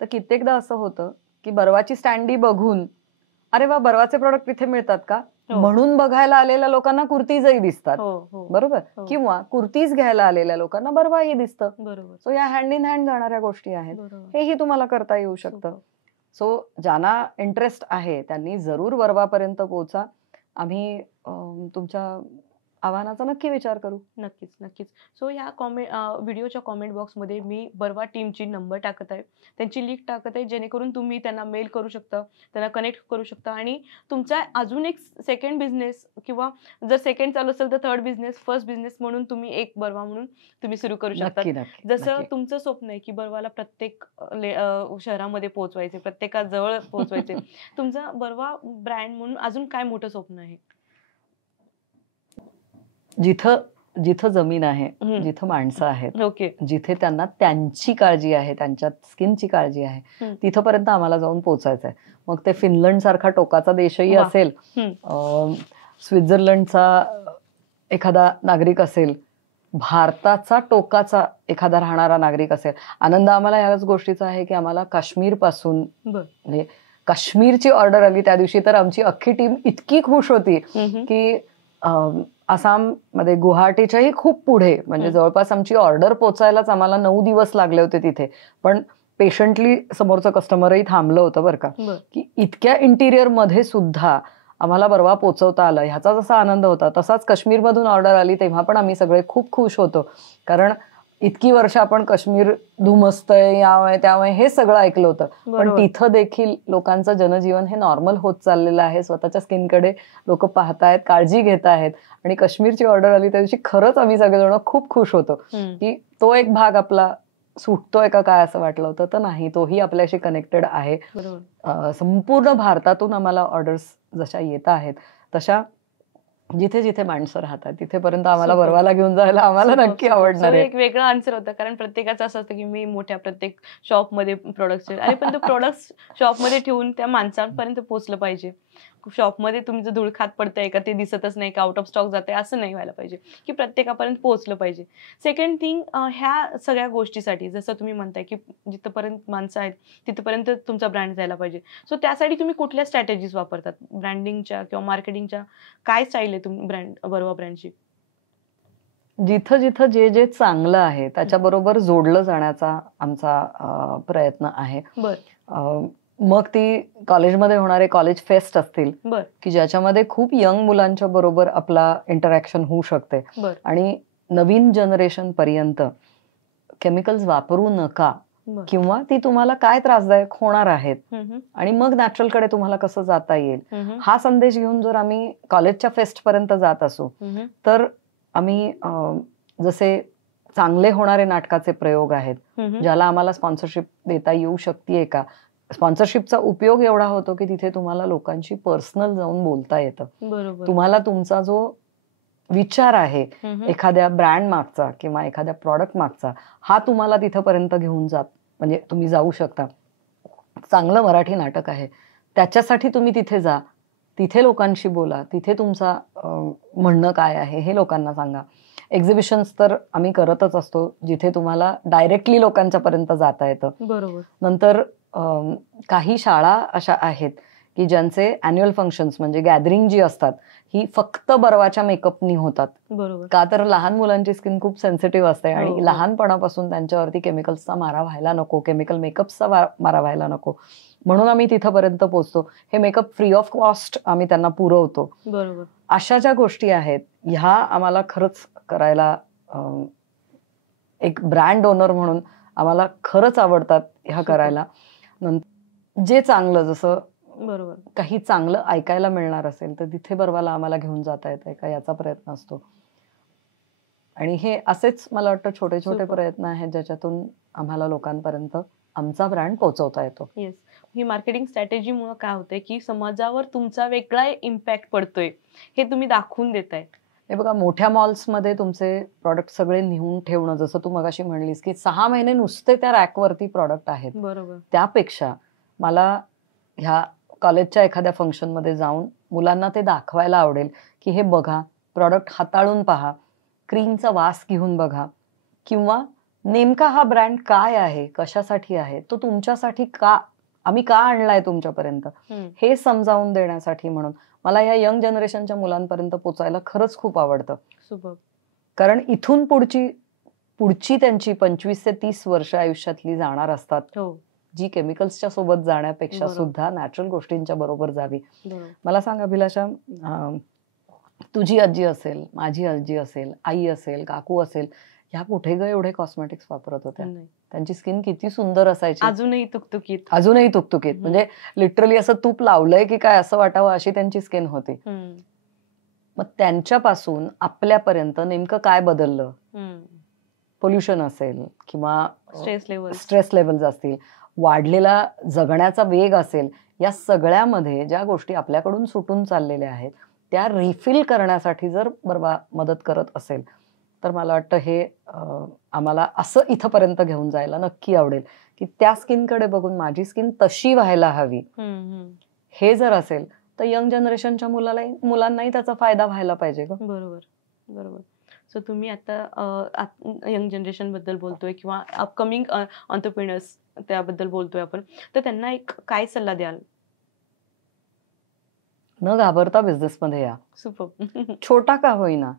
तर कित्येकदा असं होतं की बर्वाची स्टँडी बघून अरे वा, बर्वाचे प्रोडक्ट तिथे मिळतात का हो. म्हणून बघायला आलेल्या लोकांना कुर्तीजही दिसतात. हो. हो. बरोबर. हो. किंवा कुर्तीज घ्यायला आलेल्या लोकांना बर्वाही दिसतं. बरोबर. सो या हँड इन हँड जाणाऱ्या गोष्टी आहेत. बरोबर. हेही तुम्हाला करता येऊ शकतं. Super. सो ज्यांना इंटरेस्ट आहे त्यांनी जरूर बर्वापर्यंत पोहोचा. आम्ही तुमच्या आव्हानाचा नक्की विचार करू. नक्कीच नक्कीच. सो ह्या व्हिडिओच्या कॉमेंट बॉक्समध्ये मी बर्वा टीमची नंबर टाकत आहे, त्यांची लिंक टाकत आहे, जेणेकरून तुम्ही त्यांना मेल करू शकता, त्यांना कनेक्ट करू शकता, आणि तुमचा अजून एक सेकंड बिझनेस, किंवा जर सेकंड चालू असेल तर थर्ड बिझनेस, फर्स्ट बिझनेस म्हणून तुम्ही एक बर्वा म्हणून तुम्ही सुरू करू शकता. नक्की नक्की जसं नक्की. तुमचं स्वप्न आहे की बर्वाला प्रत्येक शहरामध्ये पोहोचवायचे, प्रत्येकाजवळ पोहोचवायचे. तुमचं बर्वा ब्रँड म्हणून अजून काय मोठं स्वप्न आहे? जिथं जिथं जमीन आहे, हम्म. जिथं माणसं आहेत, ओके. जिथे त्यांना त्यांची काळजी आहे, त्यांच्या स्किनची काळजी आहे, हम्म. तिथपर्यंत आम्हाला जाऊन पोहोचायचंय. मग ते फिनलंड सारखा टोकाचा देशही वा. असेल, हम्म. स्वित्झर्लंडचा एखादा नागरिक असेल, भारताचा टोकाचा एखादा राहणारा नागरिक असेल. आनंद आम्हाला ह्याच गोष्टीचा आहे की आम्हाला काश्मीर पासून, बर. म्हणजे काश्मीरची ऑर्डर आली त्या दिवशी तर आमची अख्खी टीम इतकी खुश होती हम्म. की आसाम मध्ये गुवाहाटीच्याही खूप पुढे, म्हणजे जवळपास आमची ऑर्डर पोचायलाच आम्हाला 9 दिवस लागले होते तिथे. पण पेशंटली समोरचं कस्टमरही थांबलं होतं बरं का, बर. की इतक्या इंटिरियर मध्ये सुद्धा आम्हाला बर्वा पोचवता आलं. ह्याचा जसा आनंद होता तसाच काश्मीरमधून ऑर्डर आली तेव्हा पण आम्ही सगळे खूप खुश होतो. कारण इतकी वर्ष आपण काश्मीर धुमसतंय, यावय त्यावय हे सगळं ऐकलं होतं, पण बरोबर. तिथं देखील लोकांचं जनजीवन हे नॉर्मल होत चाललेलं आहे. स्वतःच्या स्किनकडे लोक पाहतायत, काळजी घेत आहेत, आणि काश्मीरची ऑर्डर आली त्या दिवशी खरंच आम्ही सगळेजण खूप खुश होतो हम्म. की तो एक भाग आपला सुटतोय का काय असं वाटलं होतं. तर नाही, तोही आपल्याशी कनेक्टेड आहे. बरोबर. संपूर्ण भारतातून आम्हाला ऑर्डर्स जशा येत आहेत तशा जिथे जिथे माणसं राहतात तिथेपर्यंत आम्हाला Super. बर्वाला घेऊन जायला आम्हाला Super, नक्की super. आवडणार So, आहे. एक वेगळं आन्सर होतं, कारण प्रत्येकाचं असं असतं की मी मोठ्या प्रत्येक शॉपमध्ये प्रोडक्ट्स, आणि पण ते प्रोडक्ट्स शॉपमध्ये ठेवून त्या माणसांपर्यंत पोहोचलं पाहिजे. शॉपमध्ये तुमचं धूळ खात पडतंय का ते दिसतच नाही, का आउट ऑफ स्टॉक जाते, असं नाही व्हायला पाहिजे, की प्रत्येकापर्यंत पोहोचलं पाहिजे. सेकंड थिंग, ह्या सगळ्या गोष्टीसाठी जसं तुम्ही म्हणताय की जिथपर्यंत माणसं आहेत तिथपर्यंत तुमचा ब्रँड जायला पाहिजे. सो त्यासाठी तुम्ही कुठल्या स्ट्रॅटेजीज वापरतात, ब्रँडिंगच्या किंवा मार्केटिंगच्या? काय स्टाईल आहे तुम्ही बर्वा ब्रँडची? जिथं जिथं जे जे चांगलं आहे त्याच्याबरोबर जोडलं जाण्याचा आमचा प्रयत्न आहे. बर. मग ती कॉलेजमध्ये होणारे कॉलेज फेस्ट असतील बर. की ज्याच्यामध्ये खूप यंग मुलांच्या बरोबर आपला इंटरॅक्शन होऊ शकते, बर. आणि नवीन जनरेशन पर्यंत केमिकल्स वापरू नका, बर. किंवा ती तुम्हाला काय त्रासदायक होणार आहेत, हम्म. आणि मग नॅचरलकडे तुम्हाला कसं जाता येईल, हम्म. हा संदेश घेऊन जर आम्ही कॉलेजच्या फेस्ट पर्यंत जात असू हम्म. तर आम्ही जसे चांगले होणारे नाटकाचे प्रयोग आहेत हम्म. ज्याला आम्हाला स्पॉन्सरशिप देता येऊ शकते का, स्पॉन्सरशिपचा उपयोग एवढा होतो की तिथे तुम्हाला लोकांशी पर्सनल जाऊन बोलता येतं. बरोबर. तुम्हाला तुमचा जो विचार आहे हम्म. एखाद्या ब्रँड मागचा किंवा एखाद्या प्रॉडक्ट मागचा, हा तुम्हाला तिथपर्यंत घेऊन जात, म्हणजे तुम्ही जाऊ शकता. चांगलं मराठी नाटक आहे त्याच्यासाठी तुम्ही तिथे जा, तिथे लोकांशी बोला, तिथे तुमचा म्हणणं काय आहे हे लोकांना सांगा. एक्झिबिशन्स तर आम्ही करतच असतो जिथे तुम्हाला डायरेक्टली लोकांच्या पर्यंत जाता येतं. बरोबर. नंतर काही शाळा अशा आहेत की ज्यांचे अॅन्युअल फंक्शन्स म्हणजे गॅदरिंग जी असतात ही फक्त बर्वाच्या मेकअपनी होतात. बरोबर. का तर लहान मुलांची स्किन खूप सेन्सिटिव्ह असते हो, आणि हो. लहानपणापासून त्यांच्यावरती केमिकल्सचा मारा व्हायला नको, केमिकल मेकअपचा मारा व्हायला नको, म्हणून आम्ही तिथपर्यंत पोहोचतो. हे मेकअप फ्री ऑफ कॉस्ट आम्ही त्यांना पुरवतो. बरोबर. अशा ज्या गोष्टी आहेत ह्या आम्हाला खरंच करायला एक ब्रँड ओनर म्हणून आम्हाला खरंच आवडतात ह्या करायला. जे चांगलं, जसं बरोबर. काही चांगलं ऐकायला मिळणार असेल तर तिथे बर्वाला आम्हाला घेऊन जाता येतंय का याचा प्रयत्न असतो. आणि हे असेच मला वाटतं छोटे छोटे Super. प्रयत्न आहेत ज्याच्यातून आम्हाला लोकांपर्यंत आमचा ब्रँड पोहोचवता येतो. येस. ही मार्केटिंग स्ट्रॅटेजीमुळे काय होतंय की समाजावर तुमचा वेगळा इम्पॅक्ट पडतोय हे तुम्ही दाखवून देताय. हे बघा, मोठ्या मॉल्समध्ये तुमचे प्रॉडक्ट सगळे नेऊन ठेवणं, जसं तू मगाशी म्हणलीस की 6 महिने नुसते त्या रॅकवरती प्रॉडक्ट आहेत, बरोबर. त्यापेक्षा मला ह्या कॉलेजच्या एखाद्या फंक्शनमध्ये जाऊन मुलांना ते दाखवायला आवडेल की हे बघा, प्रॉडक्ट हाताळून पहा, क्रीमचा वास घेऊन बघा, किंवा नेमका हा ब्रँड काय आहे, कशासाठी आहे, तो तुमच्यासाठी आम्ही का आणलाय तुमच्यापर्यंत, हे समजावून देण्यासाठी म्हणून मला या यंग जनरेशनच्या मुलांपर्यंत पोचायला खरंच खूप आवडतं. सुपर. कारण इथून पुढची त्यांची 25 ते 30 वर्ष आयुष्यातली जाणार असतात, हो. जी केमिकल्सच्या सोबत जाण्यापेक्षा बरोबर. सुद्धा नॅचरल गोष्टींच्या बरोबर जावी. बरोबर. मला सांग अभिलाषा, तुझी आजी असेल, माझी आजी असेल, आई असेल, काकू असेल, ह्या कुठे ग एवढे कॉस्मेटिक्स वापरत होत्या? नाही. त्यांची स्किन किती सुंदर असायची, अजूनही तुकतुकीत. अजूनही तुकतुकीत, म्हणजे लिटरली असं तूप लावलंय की काय असं वाटावं अशी त्यांची स्किन होती. मग त्यांच्यापासून आपल्यापर्यंत नेमकं काय बदललं? पोल्युशन असेल किंवा स्ट्रेस लेवल्स असतील, वाढलेला जगण्याचा वेग असेल, या सगळ्यामध्ये ज्या गोष्टी आपल्याकडून सुटून चाललेल्या आहेत त्या रिफिल करण्यासाठी जर बर्वा मदत करत असेल तर मला वाटतं हे आम्हाला असं इथपर्यंत घेऊन जायला नक्की आवडेल की त्या स्किनकडे बघून माझी स्किन तशी व्हायला हवी. हे जर असेल तर यंग जनरेशनच्या मुलांनाही त्याचा फायदा व्हायला पाहिजे. बरोबर. बरोबर. सो तुम्ही आता यंग जनरेशन बद्दल बोलतोय किंवा अपकमिंग एंटरप्रेन्योर्स त्याबद्दल बोलतोय आपण, तर त्यांना एक काय सल्ला द्याल? न घाबरता बिझनेस मध्ये या. सुपर. छोटा का होईना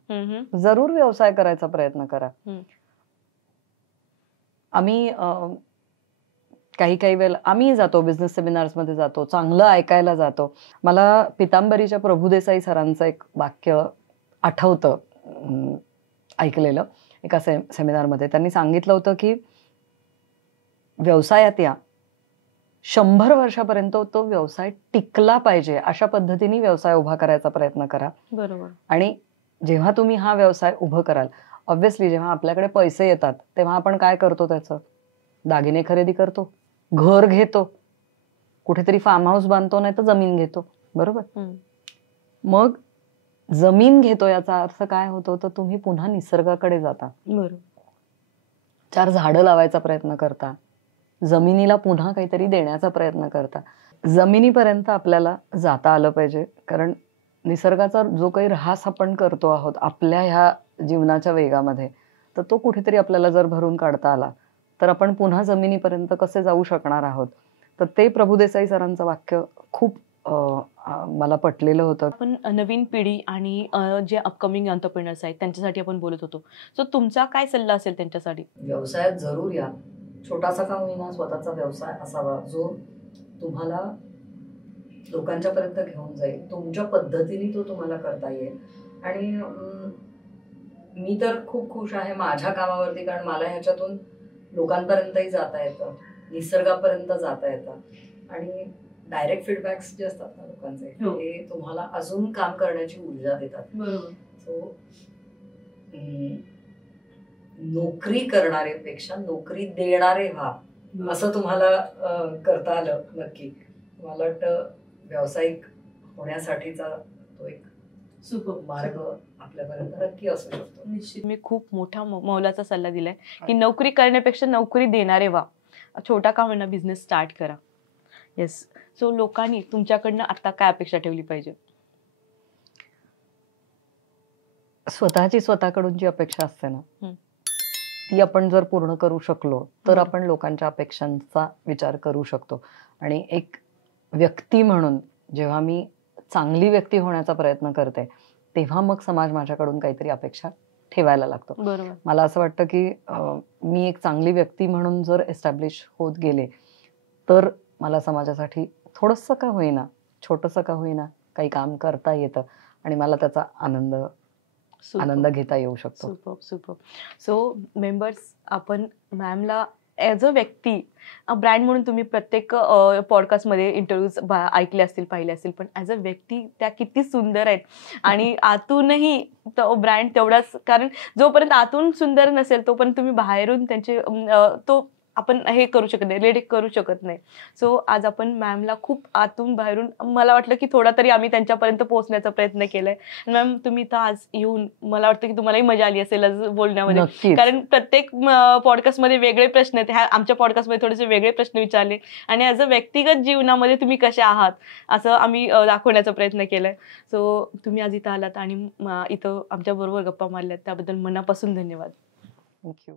जरूर व्यवसाय करायचा प्रयत्न करा. आम्ही काही वेळेला आम्ही जातो बिझनेस सेमिनार्स मध्ये जातो, चांगलं ऐकायला जातो. मला पितांबरीच्या प्रभुदेसाई सरांचं एक वाक्य आठवतं, ऐकलेलं एका सेमिनारमध्ये. त्यांनी सांगितलं होतं की व्यवसायात या, 100 वर्षापर्यंत तो व्यवसाय टिकला पाहिजे अशा पद्धतीने व्यवसाय उभा करायचा प्रयत्न करा. बरोबर. आणि जेव्हा तुम्ही हा व्यवसाय उभं कराल, ऑब्व्हियसली जेव्हा आपल्याकडे पैसे येतात तेव्हा आपण काय करतो? त्याचं दागिने खरेदी करतो, घर घेतो, कुठेतरी फार्म हाऊस बांधतो, नाही तर जमीन घेतो. बरोबर. मग जमीन घेतो याचा अर्थ काय होतो? तर तुम्ही पुन्हा निसर्गाकडे जाता, बरोबर, 4 झाडं लावायचा प्रयत्न करता, जमिनीला पुन्हा काहीतरी देण्याचा प्रयत्न करता. जमिनीपर्यंत आपल्याला जाता आलं पाहिजे, कारण निसर्गाचा जो काही ऱ्हास आपण करतो आहोत आपल्या ह्या जीवनाच्या वेगामध्ये, तर तो कुठेतरी आपल्याला जर भरून काढता आला तर आपण पुन्हा जमिनीपर्यंत कसे जाऊ शकणार आहोत. तर ते प्रभुदेसाई सरांचं वाक्य खूप मला पटलेलं होतं. आपण नवीन पिढी आणि जे अपकमिंग एंटरप्रेन्योर्स आहेत त्यांच्यासाठी आपण बोलत होतो, सो तुमचा काय सल्ला असेल त्यांच्यासाठी? व्यवसायात जरूर या, छोटासा का होईना स्वतःचा व्यवसाय असावा जो तुम्हाला लोकांच्या पर्यंत घेऊन जाईल, तुमच्या पद्धतीने तो तुम्हाला करता येईल. आणि मी तर खूप खुश आहे माझ्या कामावरती, कारण मला ह्याच्यातून लोकांपर्यंतही जाता येतं, निसर्गापर्यंत जाता येतं, आणि डायरेक्ट फीडबॅक्स जे असतात ना लोकांचे, ते तुम्हाला अजून काम करण्याची ऊर्जा देतात. बरोबर. सो नोकरी करणारे पेक्षा नोकरी देणारे व्हा, असं तुम्हाला करता आलं नक्की. मला वाटतं व्यावसायिक होण्यासाठीचा तो एक सुपर मार्ग आपल्यापर्यंत नक्की असू शकतो. निश्चित. मी खूप मोठा मौलाचा सल्ला दिलाय की नोकरी करण्यापेक्षा नोकरी देणारे व्हा, छोटा का होईना बिझनेस स्टार्ट करा. येस. सो लोकांनी तुमच्याकडनं आता काय अपेक्षा ठेवली पाहिजे? स्वतःची स्वतःकडून जी अपेक्षा असते ना ती आपण जर पूर्ण करू शकलो तर आपण लोकांच्या अपेक्षांचा विचार करू शकतो. आणि एक व्यक्ती म्हणून जेव्हा मी चांगली व्यक्ती होण्याचा प्रयत्न करते तेव्हा मग समाज माझ्याकडून काहीतरी अपेक्षा ठेवायला लागतो. बरोबर. मला असं वाटतं की मी एक चांगली व्यक्ती म्हणून जर एस्टॅब्लिश होत गेले तर मला समाजासाठी थोडंसं का होईना, छोटंसं का होईना काही काम करता येतं आणि मला त्याचा आनंद घेता येऊ शकतो. Super super. सो मेंबर्स, आपण मॅमला ॲज अ व्यक्ती, ब्रँड म्हणून तुम्ही प्रत्येक पॉडकास्टमध्ये इंटरव्ह्यूज ऐकले असतील, पाहिले असतील, पण ॲज अ व्यक्ती त्या किती सुंदर आहेत आणि आतूनही तो ब्रँड तेवढाच. कारण जोपर्यंत आतून सुंदर नसेल तोपर्यंत तुम्ही बाहेरून त्यांचे तो आपण हे करू शकत नाही, रिलेट करू शकत नाही. सो आज आपण मॅमला खूप आतून बाहेरून, मला वाटलं की थोडा तरी आम्ही त्यांच्यापर्यंत पोहोचण्याचा प्रयत्न केलाय. मॅम, तुम्ही तर आज येऊन मला वाटतं की तुम्हालाही मजा आली असेल आज बोलण्यामध्ये. नक्कीच. कारण प्रत्येक पॉडकास्टमध्ये वेगळे प्रश्न आहेत. ह्या आमच्या पॉडकास्टमध्ये थोडेसे वेगळे प्रश्न विचारले आणि ॲज अ व्यक्तिगत जीवनामध्ये तुम्ही कसे आहात असं आम्ही दाखवण्याचा प्रयत्न केलाय. सो तुम्ही आज इथं आलात आणि इथं आमच्याबरोबर गप्पा मारल्यात त्याबद्दल मनापासून धन्यवाद. थँक्यू.